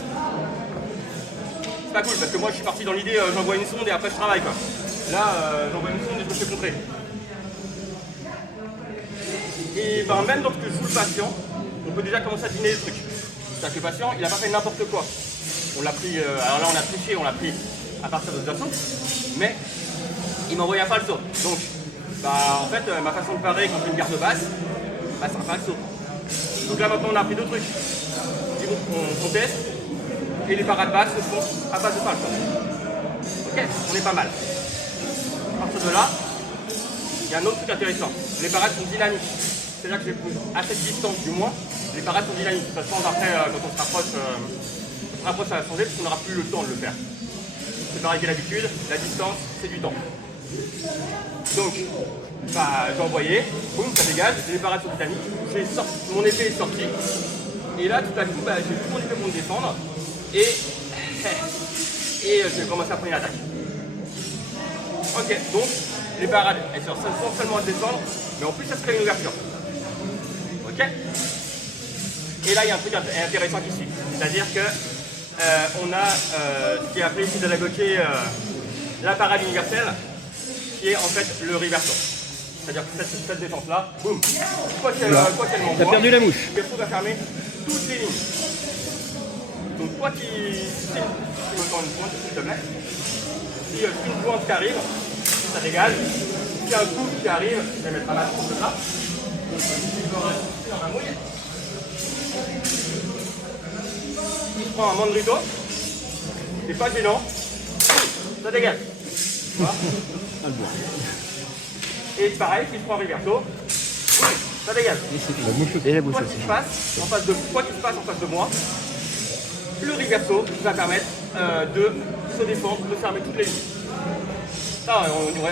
C'est pas cool parce que moi je suis parti dans l'idée j'envoie une sonde et après je travaille quoi. Là j'envoie une sonde et je me fais contrer. Et ben même lorsque je joue le patient, on peut déjà commencer à deviner les trucs. C'est-à-dire que le patient il a pas fait n'importe quoi. On l'a pris, alors là on a triché, on l'a pris à partir de 2 sauts, mais il m'a envoyé un falso. Donc bah en fait ma façon de parer quand je fais une garde basse, bah c'est un falso. Donc là maintenant on a appris 2 trucs. On teste et les parades basses se font à base de falso. Ok, on est pas mal. À partir de là, il y a un autre truc intéressant. Les parades sont dynamiques. C'est-à-dire que à cette distance du moins, les parades sont dynamiques. Ça change après quand on se rapproche, ça va changer parce qu'on n'aura plus le temps de le faire. C'est pareil que l'habitude, la distance, c'est du temps. Donc, bah, j'ai envoyé, boum, ça dégage, les parades sont dynamiques, mon épée est sortie. Et là, tout à coup, bah, j'ai tout mon épée pour me défendre et je vais commencer à prendre une attaque. Ok, donc les parades, elles sont seulement à se défendre, mais en plus, ça se crée une ouverture. Ok. Et là, il y a un truc intéressant qui suit. C'est-à-dire que on a ce qui est appelé ici de la Gautier la parade universelle, qui est en fait le reverso. C'est-à-dire que cette défense-là, boum, quoi qu'elle m'envoie, T'as perdu la mouche. le reverso va fermer toutes les lignes. Donc toi qui me tends une pointe, s'il te plaît, si une pointe qui arrive, ça dégage. S'il y a un coup qui arrive, je vais mettre ma main sur là. Je vais rester dans ma mouille. Si je prends un mandrito, c'est pas gênant, ça dégage. Voilà. Et pareil, si je prends un reverso, ça dégage. Et la bouche Quoi aussi. qu'il se passe en face de moi, le reverso va permettre de se défendre, de fermer toutes les lignes. Ça,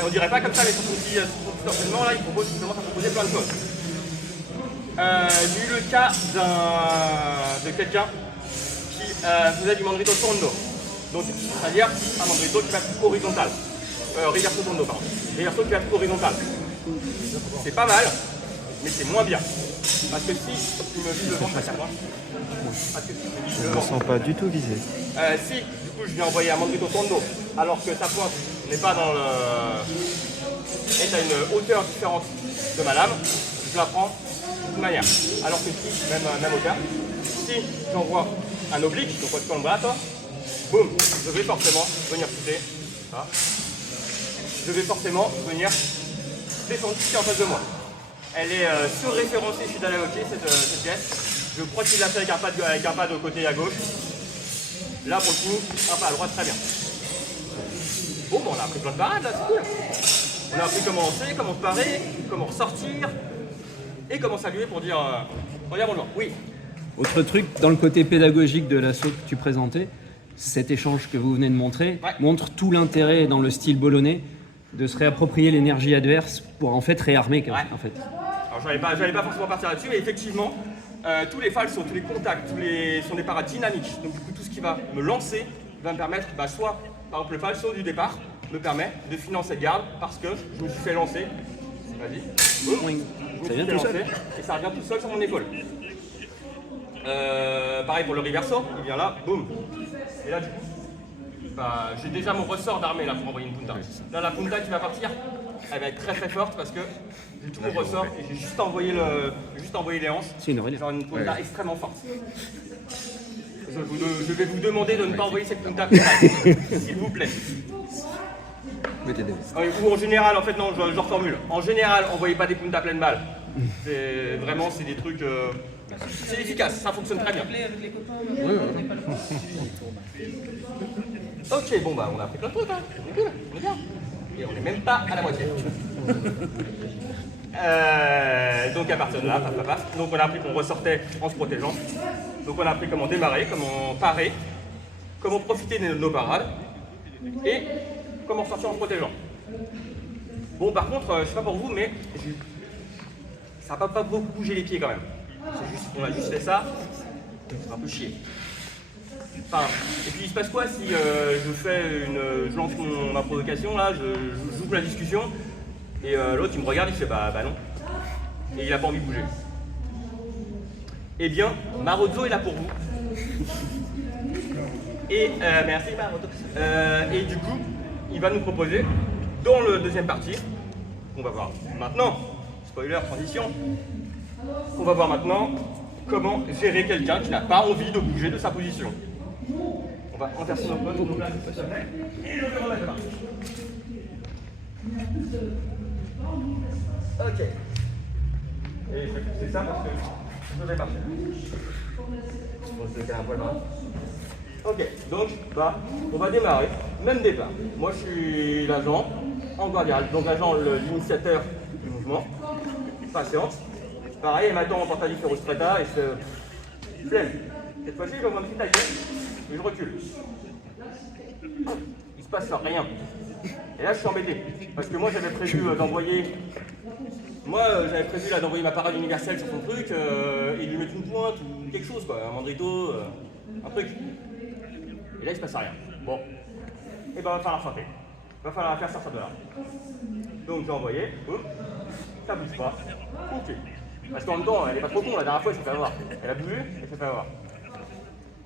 on dirait pas comme ça, mais certainement là, il commence à proposer plein de choses. J'ai eu le cas de quelqu'un qui faisait du mandrito tondo. Donc, c'est-à-dire un mandrito qui va être horizontal. Reverso tondo, pardon. Reverso qui va être horizontal. C'est pas mal, mais c'est moins bien. Parce que si tu me vises le ventre à moi, Je ne me sens pas du tout visé. si du coup je viens envoyer un mandrito tondo, alors que ta pointe n'est pas dans le. est à une hauteur différente de ma lame, je la prends de toute manière. Alors que si, même hauteur, si j'envoie un oblique, donc con le brato, boum, je vais forcément venir pousser. Ça. Je vais forcément venir descendre ici en face de moi. Elle est sur-référencée chez Dalaoki, cette pièce. Je crois qu'il l'a fait avec un pas de côté à gauche. Là, pour le coup, un pas à droite, très bien. Bon, on a appris plein de parades là, c'est cool. On a appris comment lancer, comment se parer, comment ressortir et comment saluer pour dire bonjour. Oui. Autre truc, dans le côté pédagogique de l'assaut que tu présentais, cet échange que vous venez de montrer montre tout l'intérêt dans le style bolonais de se réapproprier l'énergie adverse pour en fait réarmer. En fait. Alors j'allais pas forcément partir là-dessus, mais effectivement, tous les falsos, tous les contacts, sont des parades dynamiques. Donc du coup, tout ce qui va me lancer va me permettre, soit, par exemple, le falso du départ me permet de financer cette garde parce que je me suis fait lancer. Vas-y. Boum. Ça vient tout seul. Et ça revient tout seul sur mon épaule. Pareil pour le reverso, il vient là, boum. Et là, du coup, j'ai déjà mon ressort d'armée là pour envoyer une punta. Là, la punta qui va partir, elle va être très très forte parce que j'ai tout mon ressort et j'ai juste envoyé les hanches. C'est une relève. Genre une punta extrêmement forte. Je vais vous demander de ne pas envoyer cette punta plus mal, s'il vous plaît. Ou en général, en fait, non, je reformule. En général, envoyez pas des puntas pleines balles. Vraiment, c'est des trucs. C'est efficace, ça fonctionne très bien. Ok, bon bah on a appris plein de trucs, hein. On est cool, on est bien. Et on n'est même pas à la moitié. Donc à partir de là, paf. Donc on a appris qu'on ressortait en se protégeant. Donc on a appris comment démarrer, comment parer, comment profiter de nos parades et comment sortir en se protégeant. Bon par contre, je sais pas pour vous, mais ça n'a pas beaucoup bougé les pieds quand même. On a juste fait ça, c'est un peu chier. Enfin, et puis il se passe quoi si je lance ma provocation là, j'ouvre la discussion et l'autre il me regarde, il fait bah non. Et il a pas envie de bouger. Eh bien, Marozzo est là pour vous. Et merci Marozzo. Et du coup, il va nous proposer dans le deuxième partie, on va voir maintenant, spoiler, transition, on va voir maintenant comment gérer quelqu'un qui n'a pas envie de bouger de sa position. On va inverser nos postes, et le verrou là-bas. Ok. Et je vais pousser ça parce que je vais partir. On se calme un poil là. Ok, donc on va démarrer, même départ. Moi je suis l'agent en guardial, donc l'agent l'initiateur du mouvement, patiente. Pareil, elle m'attend en porta di ferro stretta et je flemme. Cette fois-ci, je vais me tailler et je recule. Il se passe rien. Et là, je suis embêté. Parce que moi, j'avais prévu d'envoyer. J'avais prévu d'envoyer ma parade universelle sur son truc et de lui mettre une pointe ou quelque chose, quoi. Un mandrito, un truc. Et là, il se passe rien. Bon. Et ben, va falloir frapper. Va falloir la faire sortir de là. Donc, j'ai envoyé. Ça bouge pas. Ok. Parce qu'en même temps, elle est pas trop con, la dernière fois elle s'est fait avoir. Elle a bougé, elle s'est fait avoir.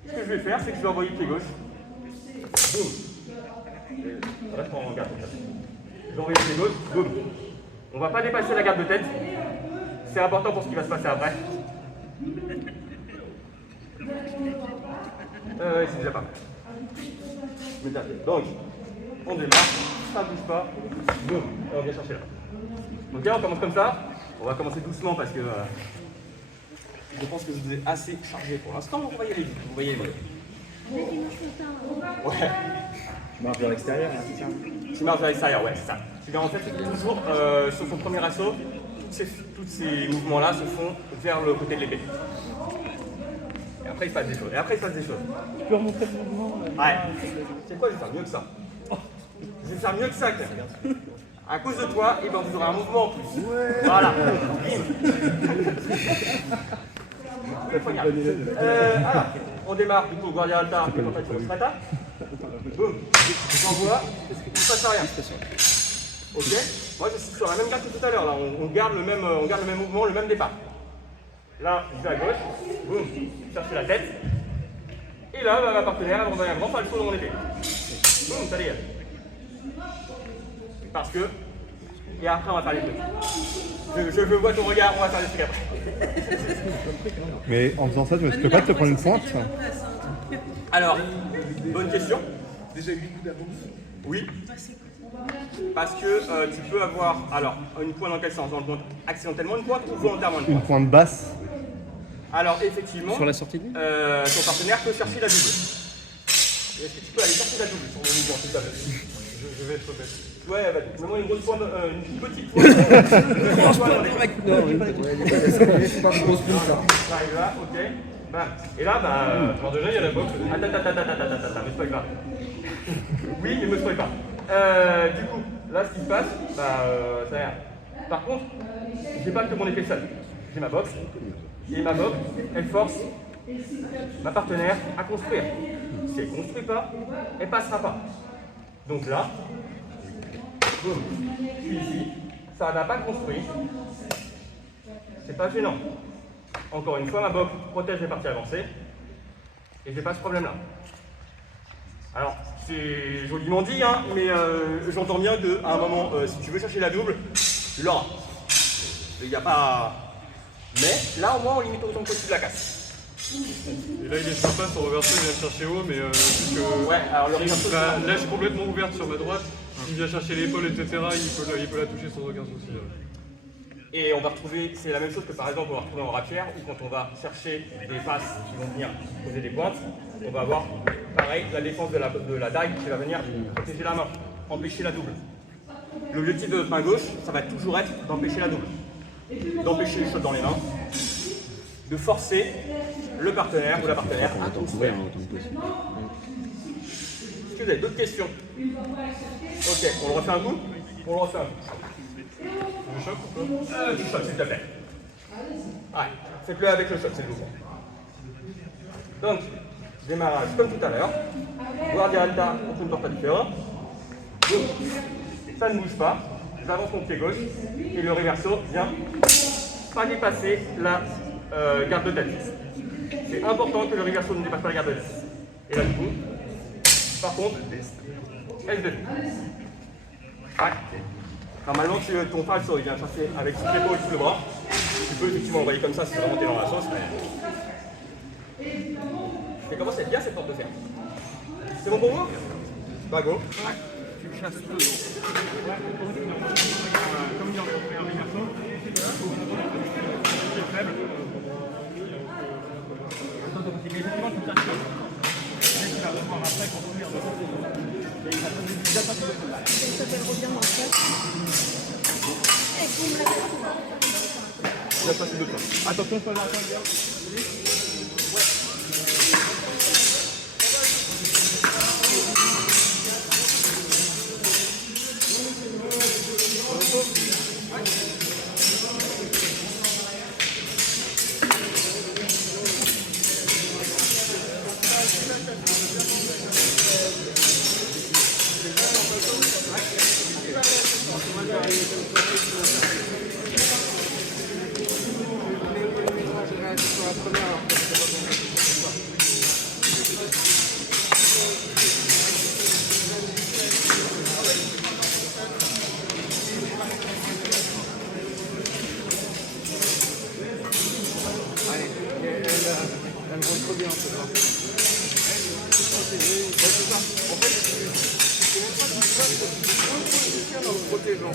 Ce que je vais faire, c'est que je vais envoyer le pied gauche. Boum. Reste en garde. Je vais envoyer le pied gauche, boum. On va pas dépasser la garde de tête. C'est important pour ce qui va se passer après. C'est déjà pas mal. Donc, on démarre, ça bouge pas, boum, et on vient chercher là. Ok, on commence comme ça. On va commencer doucement parce que je pense que je vous ai assez chargé pour l'instant. On va y aller vite, vous voyez. Ouais. Tu marches vers l'extérieur, hein, c'est ça? Tu marches vers l'extérieur, ouais, c'est ça. C'est-à-dire en fait, toujours sur son premier assaut, tous ces mouvements-là se font vers le côté de l'épée. Et après, il se passe des choses. Tu peux remontrer le mouvement Ouais. C'est quoi, je vais faire mieux que ça. Je vais faire mieux que ça, Claire. À cause de toi, eh ben, vous aurez un mouvement en plus. Ouais. Voilà. Alors, on démarre du coup, Guardia Alta et Tentativa Strata. Boum. J'envoie. Il ne se passe rien. Ok. Moi, je suis sur la même garde que tout à l'heure. Là, on garde le même mouvement, le même départ. Là, je vais à gauche. Boum. Chercher la tête. Et là, ma partenaire, elle va envoyer un grand falso dans mon épée. Boum, ça dégage. Parce que. Et après, on va faire les trucs. Je vois ton regard, on va faire les trucs après. Mais en faisant ça, tu peux pas te prendre une pointe? Alors, bonne question. Déjà 8 coups d'avance? Oui. Parce que tu peux avoir. Alors, une pointe dans quel sens? Accidentellement une pointe ou volontairement une pointe? Une pointe basse. Alors, effectivement. Sur la sortie de ligne, ton partenaire peut chercher la double. Est-ce que tu peux aller chercher la double sur le mouvement, s'il te plaît? Je vais être bête. Ouais, vas-y. Mets-moi une grosse pointe, une petite pointe. C'est pas une grosse pointe ça. J'arrive là, ok. Bam. Et là, alors déjà, il y a la boxe. Attends, me spoil pas. Oui, mais me spoil pas. Du coup, là, ce qui se passe, ça rien. Par contre, j'ai pas que mon épée seule. J'ai ma boxe. Et ma boxe, elle force ma partenaire à construire. Si elle ne construit pas, elle ne passera pas. Donc là, boum, je suis ici, ça n'a pas construit, c'est pas gênant. Encore une fois, ma boxe protège les parties avancées et j'ai pas ce problème-là. Alors, c'est joliment dit, hein, mais j'entends bien qu'à un moment, si tu veux chercher la double, tu l'auras. Il n'y a pas. Mais là, au moins, on limite autant que possible la casse. Et là il est sympa, son reversé il vient chercher haut, mais vu que ouais, alors le reversé, la lèche complètement ouverte sur ma droite, s'il vient chercher l'épaule, etc., il peut la toucher sans aucun souci. Et on va retrouver, c'est la même chose que par exemple on va retrouver en rapière, où quand on va chercher des passes qui vont venir poser des pointes, on va avoir pareil la défense de la dague qui va venir protéger la main, empêcher la double. L'objectif de notre main gauche, ça va toujours être d'empêcher la double, d'empêcher les shots dans les mains, de forcer le partenaire ou la partenaire à construire. Est-ce que vous avez d'autres questions? Ok, on le refait un coup? On le refait un coup. Le choc ou pas? Du choc, s'il te plaît. Ouais, faites-le avec le choc, c'est le mouvement. Donc, démarrage comme tout à l'heure. Guardia Alta, on ne porte pas différent. Donc, ça ne bouge pas. J'avance mon pied gauche et le reverso vient pas dépasser la garde de tête. C'est important que le reverso ne dépasse pas la garde de tête. Et là, du coup, par contre, S2. Ouais. Normalement, ton falso il vient chercher avec son épaule sous le bras. Tu peux effectivement envoyer comme ça si vraiment t'es dans la sauce, mais. Ça commence à être bien cette porte de fer. C'est bon pour vous? Bah go. Tu chasses le dos. Comme il y aurait un reverso, c'est faible. Mais effectivement, tu cherches le dos. Tu vas revoir après construire le dos. Ça s'appelle revient dans le sac. Il va passer deux fois. Attention, pas là. blanc.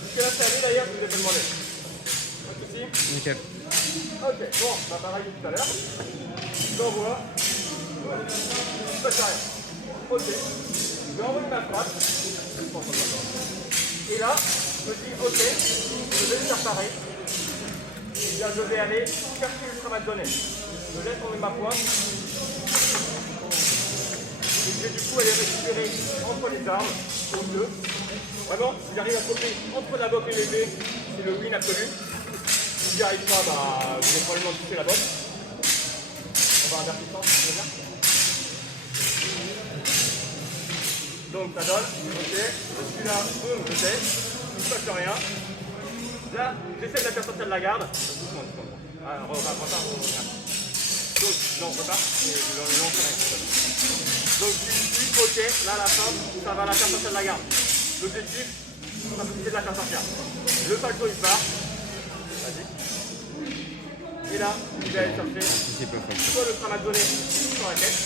Jusque là, c'est allé d'ailleurs, je vous ai pas demandé. Pas de soucis. Nickel. Ok, bon, bah pareil que tout à l'heure. J'envoie. Je fais rien. Ok. Je vais envoyer ma frappe. Et là, je me dis, ok, je vais faire pareil. Et là, je vais aller chercher le travail donné. Je laisse tomber ma pointe. Et je vais du coup aller récupérer entre les armes, au bleu. Vraiment, si j'arrive à choper entre la botte et l'épée, c'est le win absolu. Si j'y arrive pas, bah, je vais probablement toucher la botte. On va inverser ça, si tu veux bien. Donc ça donne, ok, je suis là, boum, je sais, il ne se passe rien. Là, j'essaie de la faire sortir de la garde. Doucement, doucement. Ah, repart. Donc, non, repart, et je lance rien. Donc, ici, ok, là, à la fin, ça va la faire sortir de la garde. L'objectif, c'est de la faire sortir. Le falco, il part. Vas-y. Et là, il va aller chercher soit le tramadonné sur la tête.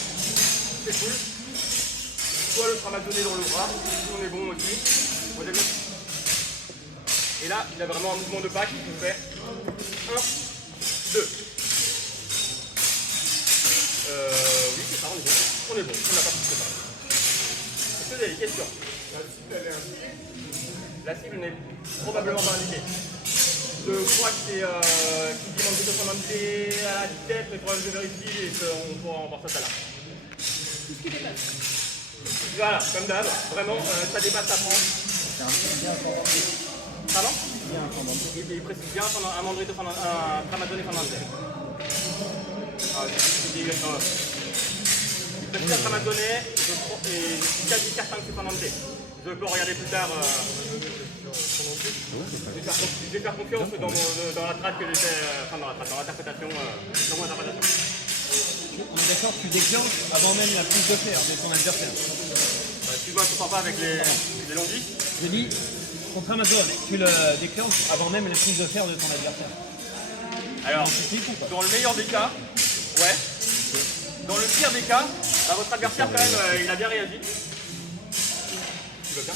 C'est cool. Soit le tramadonné dans le bras. Si on est bon aussi. Au début. Et là, il a vraiment un mouvement de pas qui nous fait 1, 2. Oui, c'est ça, on est bon. On est bon, on n'a pas plus que ça. Est-ce que vous avez des questions? La cible n'est probablement pas indiquée. Je crois que c'est qui dit manque de conformité à la tête, mais il faudra que je vérifie et qu'on pourra en voir ça tout à l'heure. Tout ce qui dépasse. Voilà, comme d'hab, vraiment, ça dépasse la France. Pardon? Il précise bien un mandrito, un tramadonné finlandais. Il précise un tramadonné et je suis quasi certain que c'est finlandais. Je peux regarder plus tard. Je vais faire confiance dans la trace que j'ai fait, enfin dans l'interprétation, dans mon interprétation. On est d'accord, tu déclenches avant même la prise de fer de ton adversaire. Excuse-moi, je ne comprends pas avec les longs vis. Je dis, ton tramadone, tu le déclenches avant même la prise de fer de ton adversaire. Alors, dans le meilleur des cas, ouais. Dans le pire des cas, bah, votre adversaire quand même, il a bien réagi. Tu veux bien?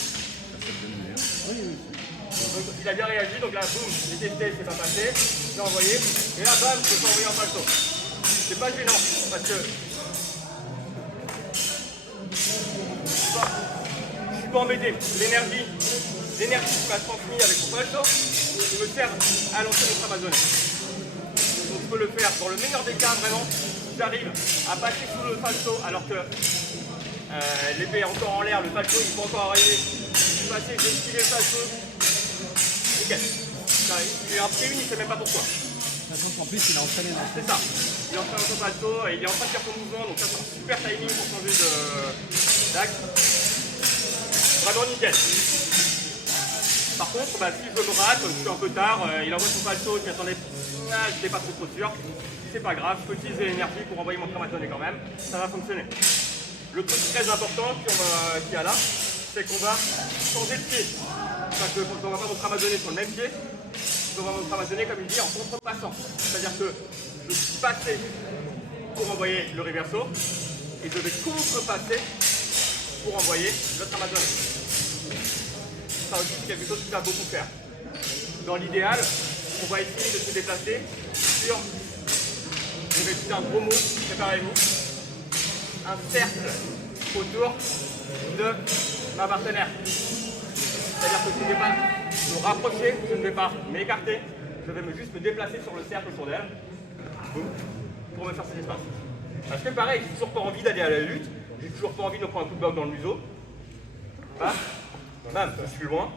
Donc, il a bien réagi, donc là, boum, j'ai testé, c'est pas passé, j'ai envoyé, et là, bam, je peux envoyer en falso. C'est pas gênant, parce que je suis pas embêté. L'énergie qui m'a transmis avec mon falso, il me sert à lancer mon tramadonné. Donc je peux le faire dans le meilleur des cas, vraiment, j'arrive à passer sous le falso alors que l'épée est encore en l'air, le falco il faut encore arriver. Je suis passé, j'ai esquivé le falco. Nickel. Il est en P1, il ne sait même pas pourquoi. En plus, il a entraîné. C'est ça. Il est en train de son falco et il est en train de faire son mouvement, donc ça c'est un super timing pour changer d'axe. Vraiment nickel. Par contre, bah, si je me rate, je suis un peu tard, il envoie son falco, je m'y attendais, je n'étais pas trop sûr. C'est pas grave, je peux utiliser l'énergie pour envoyer mon tramadonné quand même, ça va fonctionner. Le truc très important qu'il y a là, c'est qu'on va changer de pied. Parce que quand on va pas mon tramadonné sur le même pied, on va mon tramadonné comme il dit en contrepassant. C'est-à-dire que je suis passé pour envoyer le reverso et je vais contrepasser pour envoyer le tramadonné. Ça aussi c'est quelque chose qui va beaucoup faire. Dans l'idéal, on va essayer de se déplacer sur, je vais utiliser un gros mot, préparez-vous, un cercle autour de ma partenaire. C'est-à-dire que je ne vais pas me rapprocher, je ne vais pas m'écarter, je vais juste me déplacer sur le cercle autour d'elle pour me faire cet espace. Parce que pareil, j'ai toujours pas envie d'aller à la lutte, j'ai toujours pas envie de me prendre un coup de bloc dans le museau. Bam, bam, je suis loin.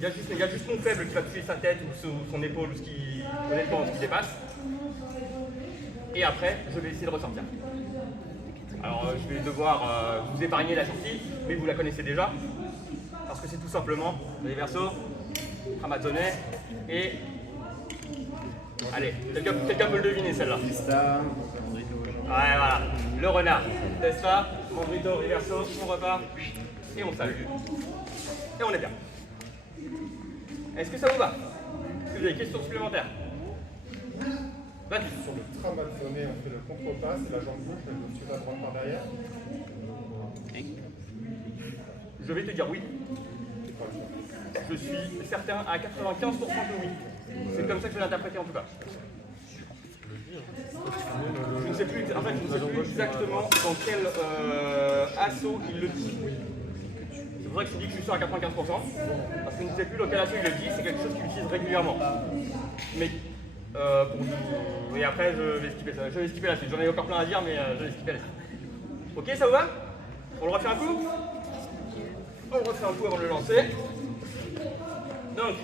Il y a juste mon faible qui va toucher sa tête ou son épaule ou honnêtement ce qui dépasse. Et après, je vais essayer de ressortir. Alors je vais devoir vous épargner la sortie, mais vous la connaissez déjà. Parce que c'est tout simplement le reverso, Ramazzone et... Allez, quelqu'un peut le deviner celle-là. Ouais, voilà, le renard. Testa, Mandrito, reverso, on repart et on salue. Et on est bien. Est-ce que ça vous va? Est-ce que vous avez des questions supplémentaires? Vas-y. Sur le Tramazzone, on fait le contre-passe et la jambe gauche, elle doit suivre la droite par derrière. Je vais te dire oui. Je suis certain à 95% que oui. C'est comme ça que je vais l'interpréter en tout cas. Je ne sais plus, en fait, je ne sais plus exactement dans quel assaut il le dit. C'est pour ça que je dis que je suis sûr à 95%, parce que je ne sais plus dans quel assaut il le dit, c'est quelque chose qu'il utilise régulièrement. Mais et après je vais skipper ça. Je vais skipper la suite. J'en ai encore plein à dire, mais je vais skipper la suite. Ok, ça vous va? On le refait un coup? On le refait un coup avant de le lancer. Donc,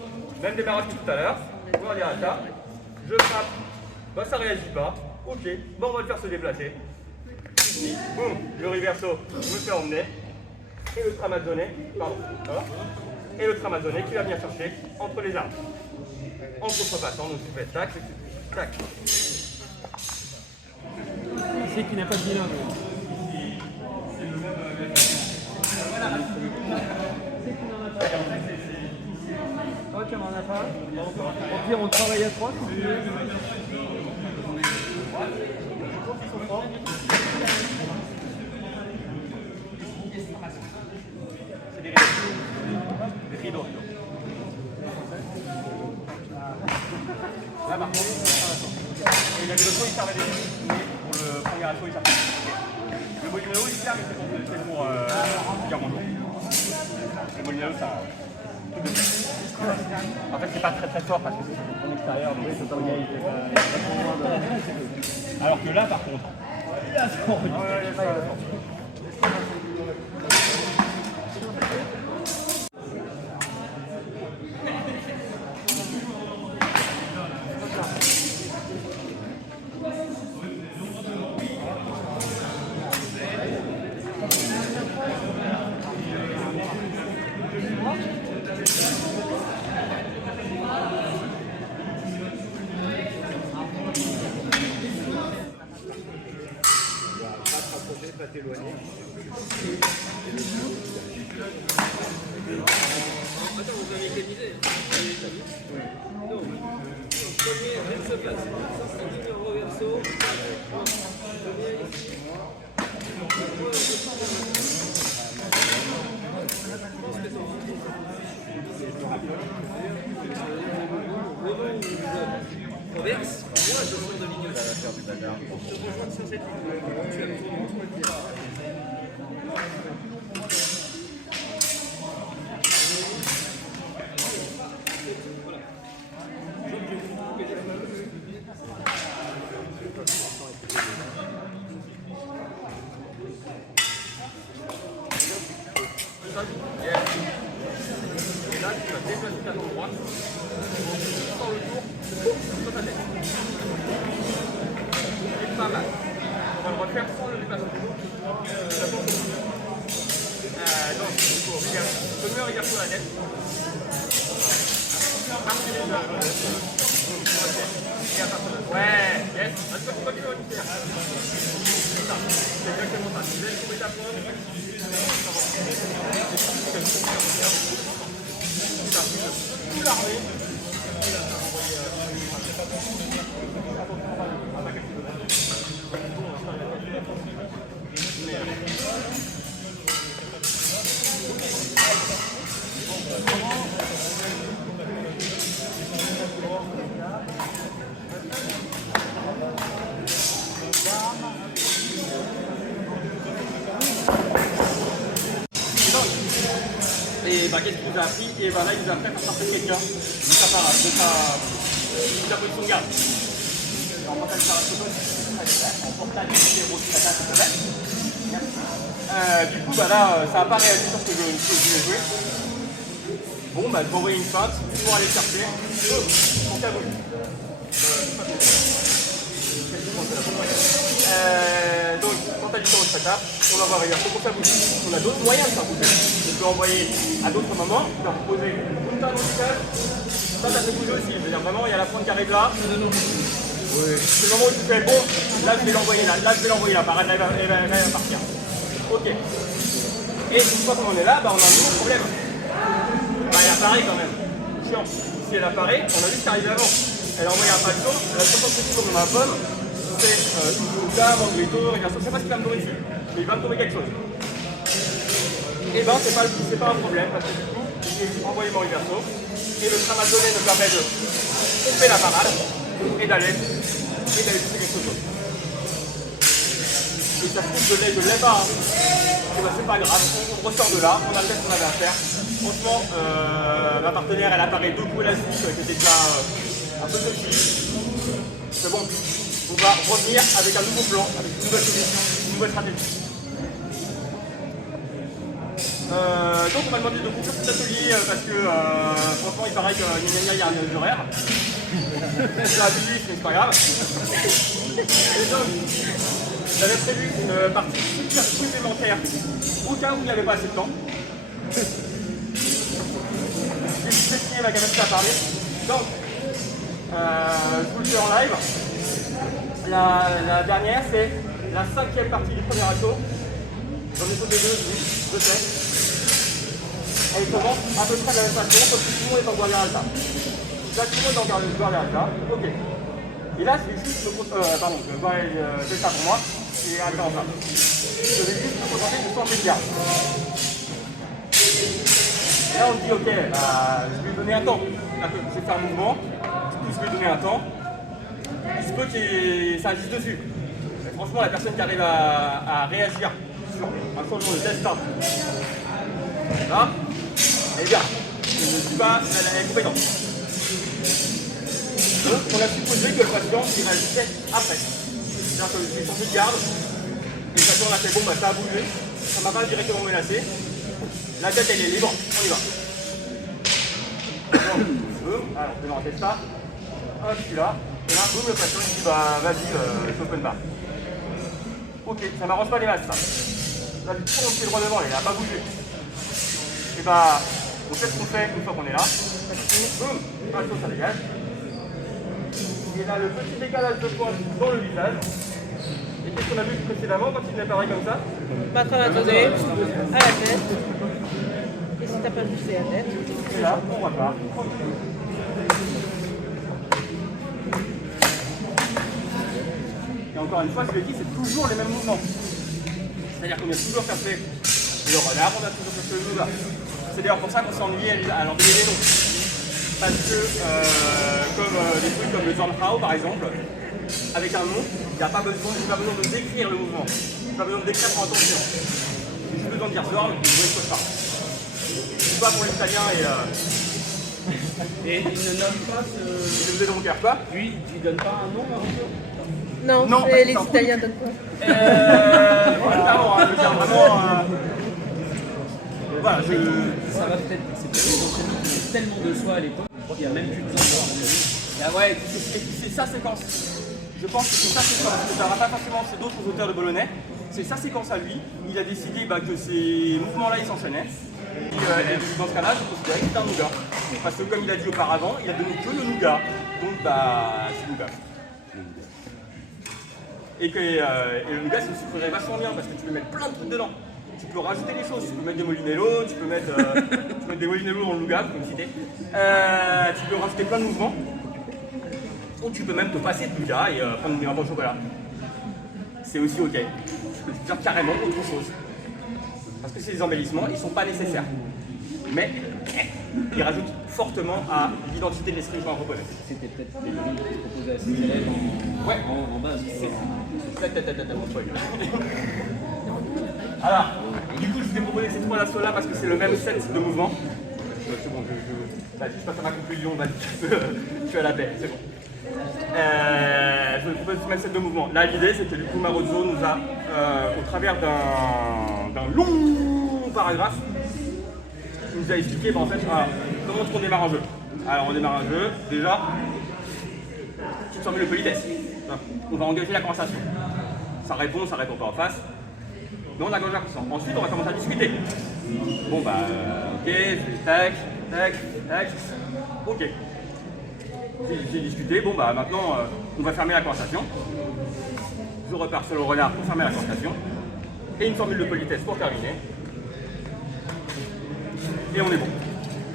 même démarrage que tout à l'heure. Guardia alta. Je frappe. Bah ça réagit pas. Ok. Bon, on va le faire se déplacer. Ici, boum, le reverso me fait emmener. Et le Tramazzone, pardon. Voilà. Et le Tramazzone qui va venir chercher entre les armes. En contrepassant, donc tu fais tac, tac. Qui c'est qui n'a pas de bilan? Ok, on en a pas. Au pire, on travaille à 3 si tu veux. C'est des rideaux. Là, par contre, et la véloco, il servait mais pour le premier assaut, il servait. Le Molinaro, il sert, mais c'est pour dire bonjour. Le Molinaro, ça. En fait, c'est pas très fort parce que c'est en extérieur, donc le premier, il fait pas. Alors que là, par contre, il a son Et là, tu vas déplacer ta jambe droite. Sans le tour, sur ta tête. C'est pas mal. On va le refaire sans le déplacement. Donc, il faut regarder. Je me regarde sur la tête. Partir les mains. Et à partir de là. Ouais, yes. Continue, continue. C'est ça. C'est exactement ça. Tu laisses tomber ta pointe. Tout l'armée. Et bah, qu'est-ce qu'il nous a appris? Et bah là, il nous a appris à faire sortir quelqu'un de sa position de garde. En portage par la photo, en portage, c'est rose, Du coup, bah là, ça n'a pas réagi sur ce que je voulais jouer. Bon, bah, je vais envoyer une feinte pour aller chercher mon caveau. Donc, quand tu as du temps au setup, on envoie regarder pour ça bouge. On a d'autres moyens de faire bouger. On peut envoyer à d'autres moments, leur proposer une tonne musicale. Ça fait bouger aussi. C'est-à-dire vraiment, il y a la pointe qui arrive là. C'est le moment où tu fais bon, là je vais l'envoyer là, je vais l'envoyer là, par là, elle va partir. Ok. Et une fois qu'on en est là, bah, on a un nouveau problème. Bah, elle apparaît quand même. Chiant. Si elle apparaît, on a vu ce qui arrivait avant. Elle a envoyé un paquet, elle a 60 secondes dans ma pomme. C'est une dame, un ghetto, regarde, je sais pas ce qu'il va me tomber dessus, mais il va me tomber quelque chose. Et ben c'est pas un problème, parce que du coup, j'ai envoyé mon reverso, et le tramadolé me permet de couper la parade, et d'aller toucher quelque chose d'autre. Et ça se trouve, je l'ai pas, hein. Et ben c'est pas grave, on ressort de là, on a le test qu'on avait à faire. Franchement, ma partenaire, elle apparaît deux coups la suite, qui était déjà un peu petit. C'est bon. On va revenir avec un nouveau plan, avec une nouvelle solution, une nouvelle stratégie. Donc on m'a demandé de conclure cet atelier parce que franchement il paraît qu'il y a un horaire. C'est abusé, mais c'est pas grave. Et donc, j'avais prévu une partie super supplémentaire au cas où il n'y avait pas assez de temps. J'ai signé ma capacité à parler. Donc, je vous le fais en live. La dernière, c'est la 5e partie du premier assaut. J'en ai sauté deux, je sais. Elle commence à peu près de la même façon, sauf que tout le monde est en guardia alta. Là, tout le monde est en guardia alta. Ok. Et là, je vais juste me c'est ça pour moi, et alta en face. Je vais juste me contenter de changer de garde. Et là, on se dit, ok, je vais lui donner un temps. Je vais faire un mouvement, du coup, je vais lui donner un temps. Il se peut que ça agisse dessus. Mais franchement, la personne qui arrive à réagir sur un changement de test, là, elle est bien. Je ne suis pas, elle est compétente. Donc, on a supposé que le patient il réagissait après. C'est-à-dire que j'ai changé de garde, et le patient on a fait bon, bah, ça a bougé, ça m'a pas directement menacé. La tête elle est libre, on y va. Alors, je vais lancer ça. Hop, je suis là. Et là, boum, le patient il dit bah vas-y, je open bar. Ok, ça m'arrange pas les masses ça. Là, du coup, on fait le droit devant, il n'a pas bougé. Et bah, on sait ce qu'on fait une fois qu'on est là. Boum, ça dégage. Et là, le petit décalage de pointe dans le visage. Et qu'est-ce qu'on a vu précédemment quand il apparaît comme ça? Pas trop attendez, à la tête. Et si t'as pas boosté la tête. Et là, on repart. Et encore une fois, je l'ai dit, c'est toujours les mêmes mouvements. C'est-à-dire qu'on a toujours cherché le renard, on a toujours cherché le nougat. C'est d'ailleurs pour ça qu'on s'est ennuyé à l'enlever les noms. Parce que, comme des trucs comme le Zornfrau par exemple, avec un nom, il n'y a pas besoin de décrire le mouvement. Il n'y a pas besoin de décrire pour attention. J'ai juste besoin de dire Zorn et de jouer quelque part. C'est pas pour l'italien Et il ne nomme pas ce. Je vous ai dans mon cœur, quoi. Lui, il donne pas un nom à Non, non, les Italiens donnent quoi? Clairement, je veux dire vraiment. Voilà, Ça va peut-être. C'est peut-être des entraînements qui mettaient tellement de soi à l'époque, il n'y a même plus besoin de. Ah ouais, c'est sa séquence. Je pense que c'est sa séquence. Ça n'aura pas forcément c'est d'autres auteurs de Bologna. C'est sa séquence à lui. Il a décidé que ces mouvements-là, ils s'enchaînaient. Et dans ce cas-là, je considérais que c'était un nougat. Parce que comme il a dit auparavant, il a donné que le nougat. Donc c'est le nougat. Et le nougat, c'est une sucrerie vachement bien parce que tu peux mettre plein de trucs dedans. Tu peux rajouter des choses, tu peux mettre des molinello, tu peux mettre des molinello dans le nougat, comme cité. Tu peux rajouter plein de mouvements. Ou tu peux même te passer de nougat et prendre des grammes de chocolat. C'est aussi ok. Tu peux faire carrément autre chose. Parce que ces embellissements, ils ne sont pas nécessaires. Mais ils rajoutent fortement à l'identité de l'esprit qu'on reconnaît. C'était peut-être des données qui se proposaient à ses élèves en base. Alors, du coup, je vous ai proposé ces trois assauts-là parce que c'est le même set de mouvements. C'est bon, je passe à ma conclusion, je suis à la paix, c'est bon. Je vous propose ce même set de mouvements. Là, l'idée, c'est que du coup, Marozzo nous a, au travers d'un un long paragraphe qui nous a expliqué en fait, comment on démarre un jeu. Alors on démarre un jeu, déjà, petite formule de politesse. On va engager la conversation. Ça répond pas en face. Mais on engage la conversation. Ensuite, on va commencer à discuter. Bon bah, ok, tac, tac, tac, ok. J'ai discuté, bon bah maintenant, on va fermer la conversation. Je repars sur le renard pour fermer la conversation. Et une formule de politesse pour terminer. Et on est bon.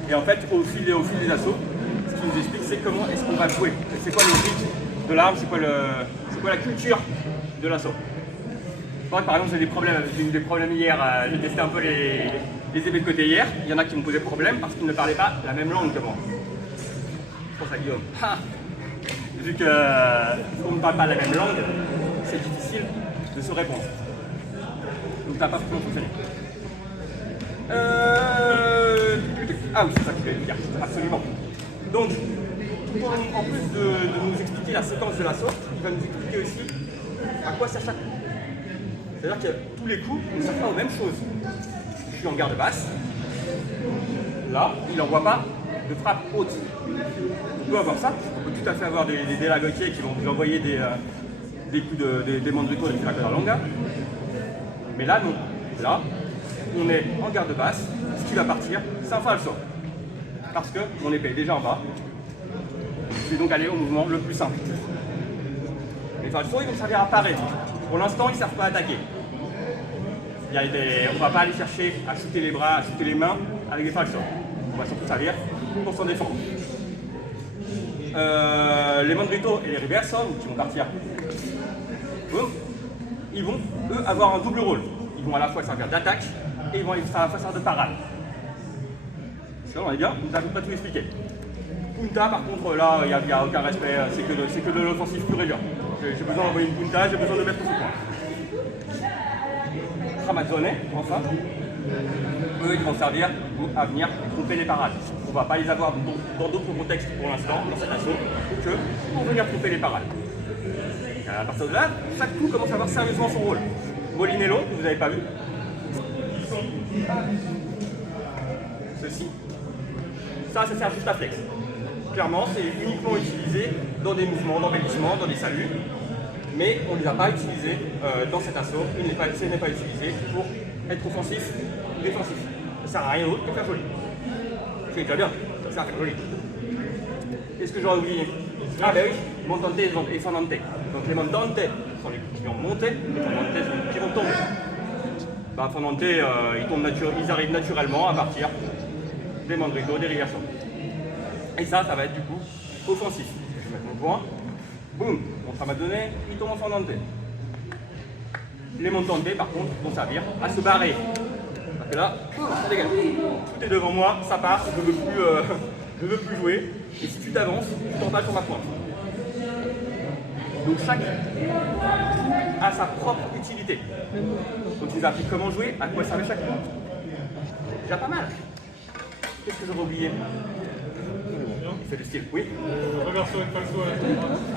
Et en fait, au fil des assauts, ce qui nous explique, c'est comment est-ce qu'on va jouer. C'est quoi le rythme de l'arme, c'est quoi la culture de l'assaut. Par exemple, j'ai eu des problèmes hier, j'ai testé un peu les épées de côté hier. Il y en a qui me posaient problème parce qu'ils ne parlaient pas la même langue que moi. C'est pour ça, Guillaume. Vu qu'on ne parle pas la même langue, c'est difficile de se répondre. Donc ça n'a pas forcément fonctionné. Ah oui, c'est ça que je voulais dire, absolument. Donc, en plus de nous expliquer la séquence de l'assaut, il va nous expliquer aussi à quoi sert chaque coup. C'est-à-dire que tous les coups ne servent pas aux mêmes choses. Je suis en garde basse. Là, il n'envoie pas de frappe haute. On peut avoir ça. On peut tout à fait avoir des délagotiers qui vont vous envoyer des coups des mandritos de la longa. Mais là, non. Là, on est en garde basse. Ce qui va partir, c'est un falso. Parce que mon épée est déjà en bas. Je vais donc aller au mouvement le plus simple. Les falsos, ils vont servir à parer. Pour l'instant, ils ne servent pas à attaquer. On ne va pas aller chercher à shooter les bras, à shooter les mains avec des falsos. On va surtout servir pour s'en défendre. Les mandritos et les reversos, qui vont partir, ils vont, eux, avoir un double rôle. Ils vont à la fois servir d'attaque et ils vont à la fois servir de parade. Ça, on est bien, on ne vous pas tout expliqué. Punta, par contre, là, il n'y a aucun respect, c'est que de l'offensive pure et dure. J'ai besoin d'envoyer une punta, j'ai besoin de mettre ce point. Ramazzone, enfin, eux, ils vont servir à venir tromper les parades. On ne va pas les avoir dans d'autres contextes pour l'instant, dans cet assaut, que pour venir tromper les parades. À partir de là, chaque coup commence à avoir sérieusement son rôle. Molinello, que vous n'avez pas vu, ils sont ceci. Ça sert juste à flex. Clairement, c'est uniquement utilisé dans des mouvements d'embellissement, dans des saluts, mais on ne les a pas utilisés dans cet assaut. Ce n'est pas utilisé pour être offensif ou défensif. Ça ne sert à rien d'autre que faire joli. C'est très bien, ça sert à faire joli. Qu'est-ce que j'aurais oublié? Ah ben oui, montante et fondante. Donc les montantes sont les coups qui vont monter, les fondante sont les coups qui vont tomber. Bah, fondante, ils arrivent naturellement à partir des mandritos, des reversos. Et ça va être du coup offensif. Je vais mettre mon point. Boum, mon Ramazzone, il tombe en fondante. Les montantes, par contre, vont servir à se barrer. Parce que là, ça dégage. Tout est devant moi, ça part, je ne veux plus jouer. Et si tu t'avances, tu t'en bats sur ma pointe. Donc chaque a sa propre utilité. Donc tu as appris comment jouer, à quoi servait chaque coup. C'est déjà pas mal. Qu'est-ce que j'aurais oublié? C'est le style, oui. Reverso et falso.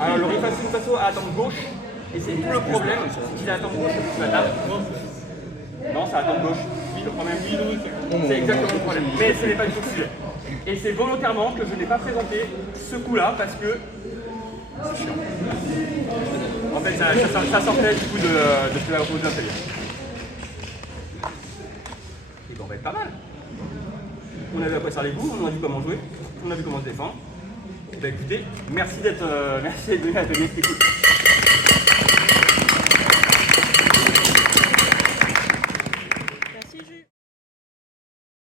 Alors le reverso à la tempe gauche, et c'est tout le problème, c'est qu'il a la tempe gauche sur la table. Non, c'est à la tempe gauche. Le problème, c'est exactement le problème. Mais ce n'est pas du tout le sujet. Et c'est volontairement que je n'ai pas présenté ce coup-là parce que c'est chiant. En fait, ça sortait du coup de ce que la proposé d'atelier. Et bon, on va être pas mal. On a vu à quoi servir les coups, on a vu comment jouer, on a vu comment se défendre. Bah écoutez, merci d'être venu à l'atelier, c'était cool.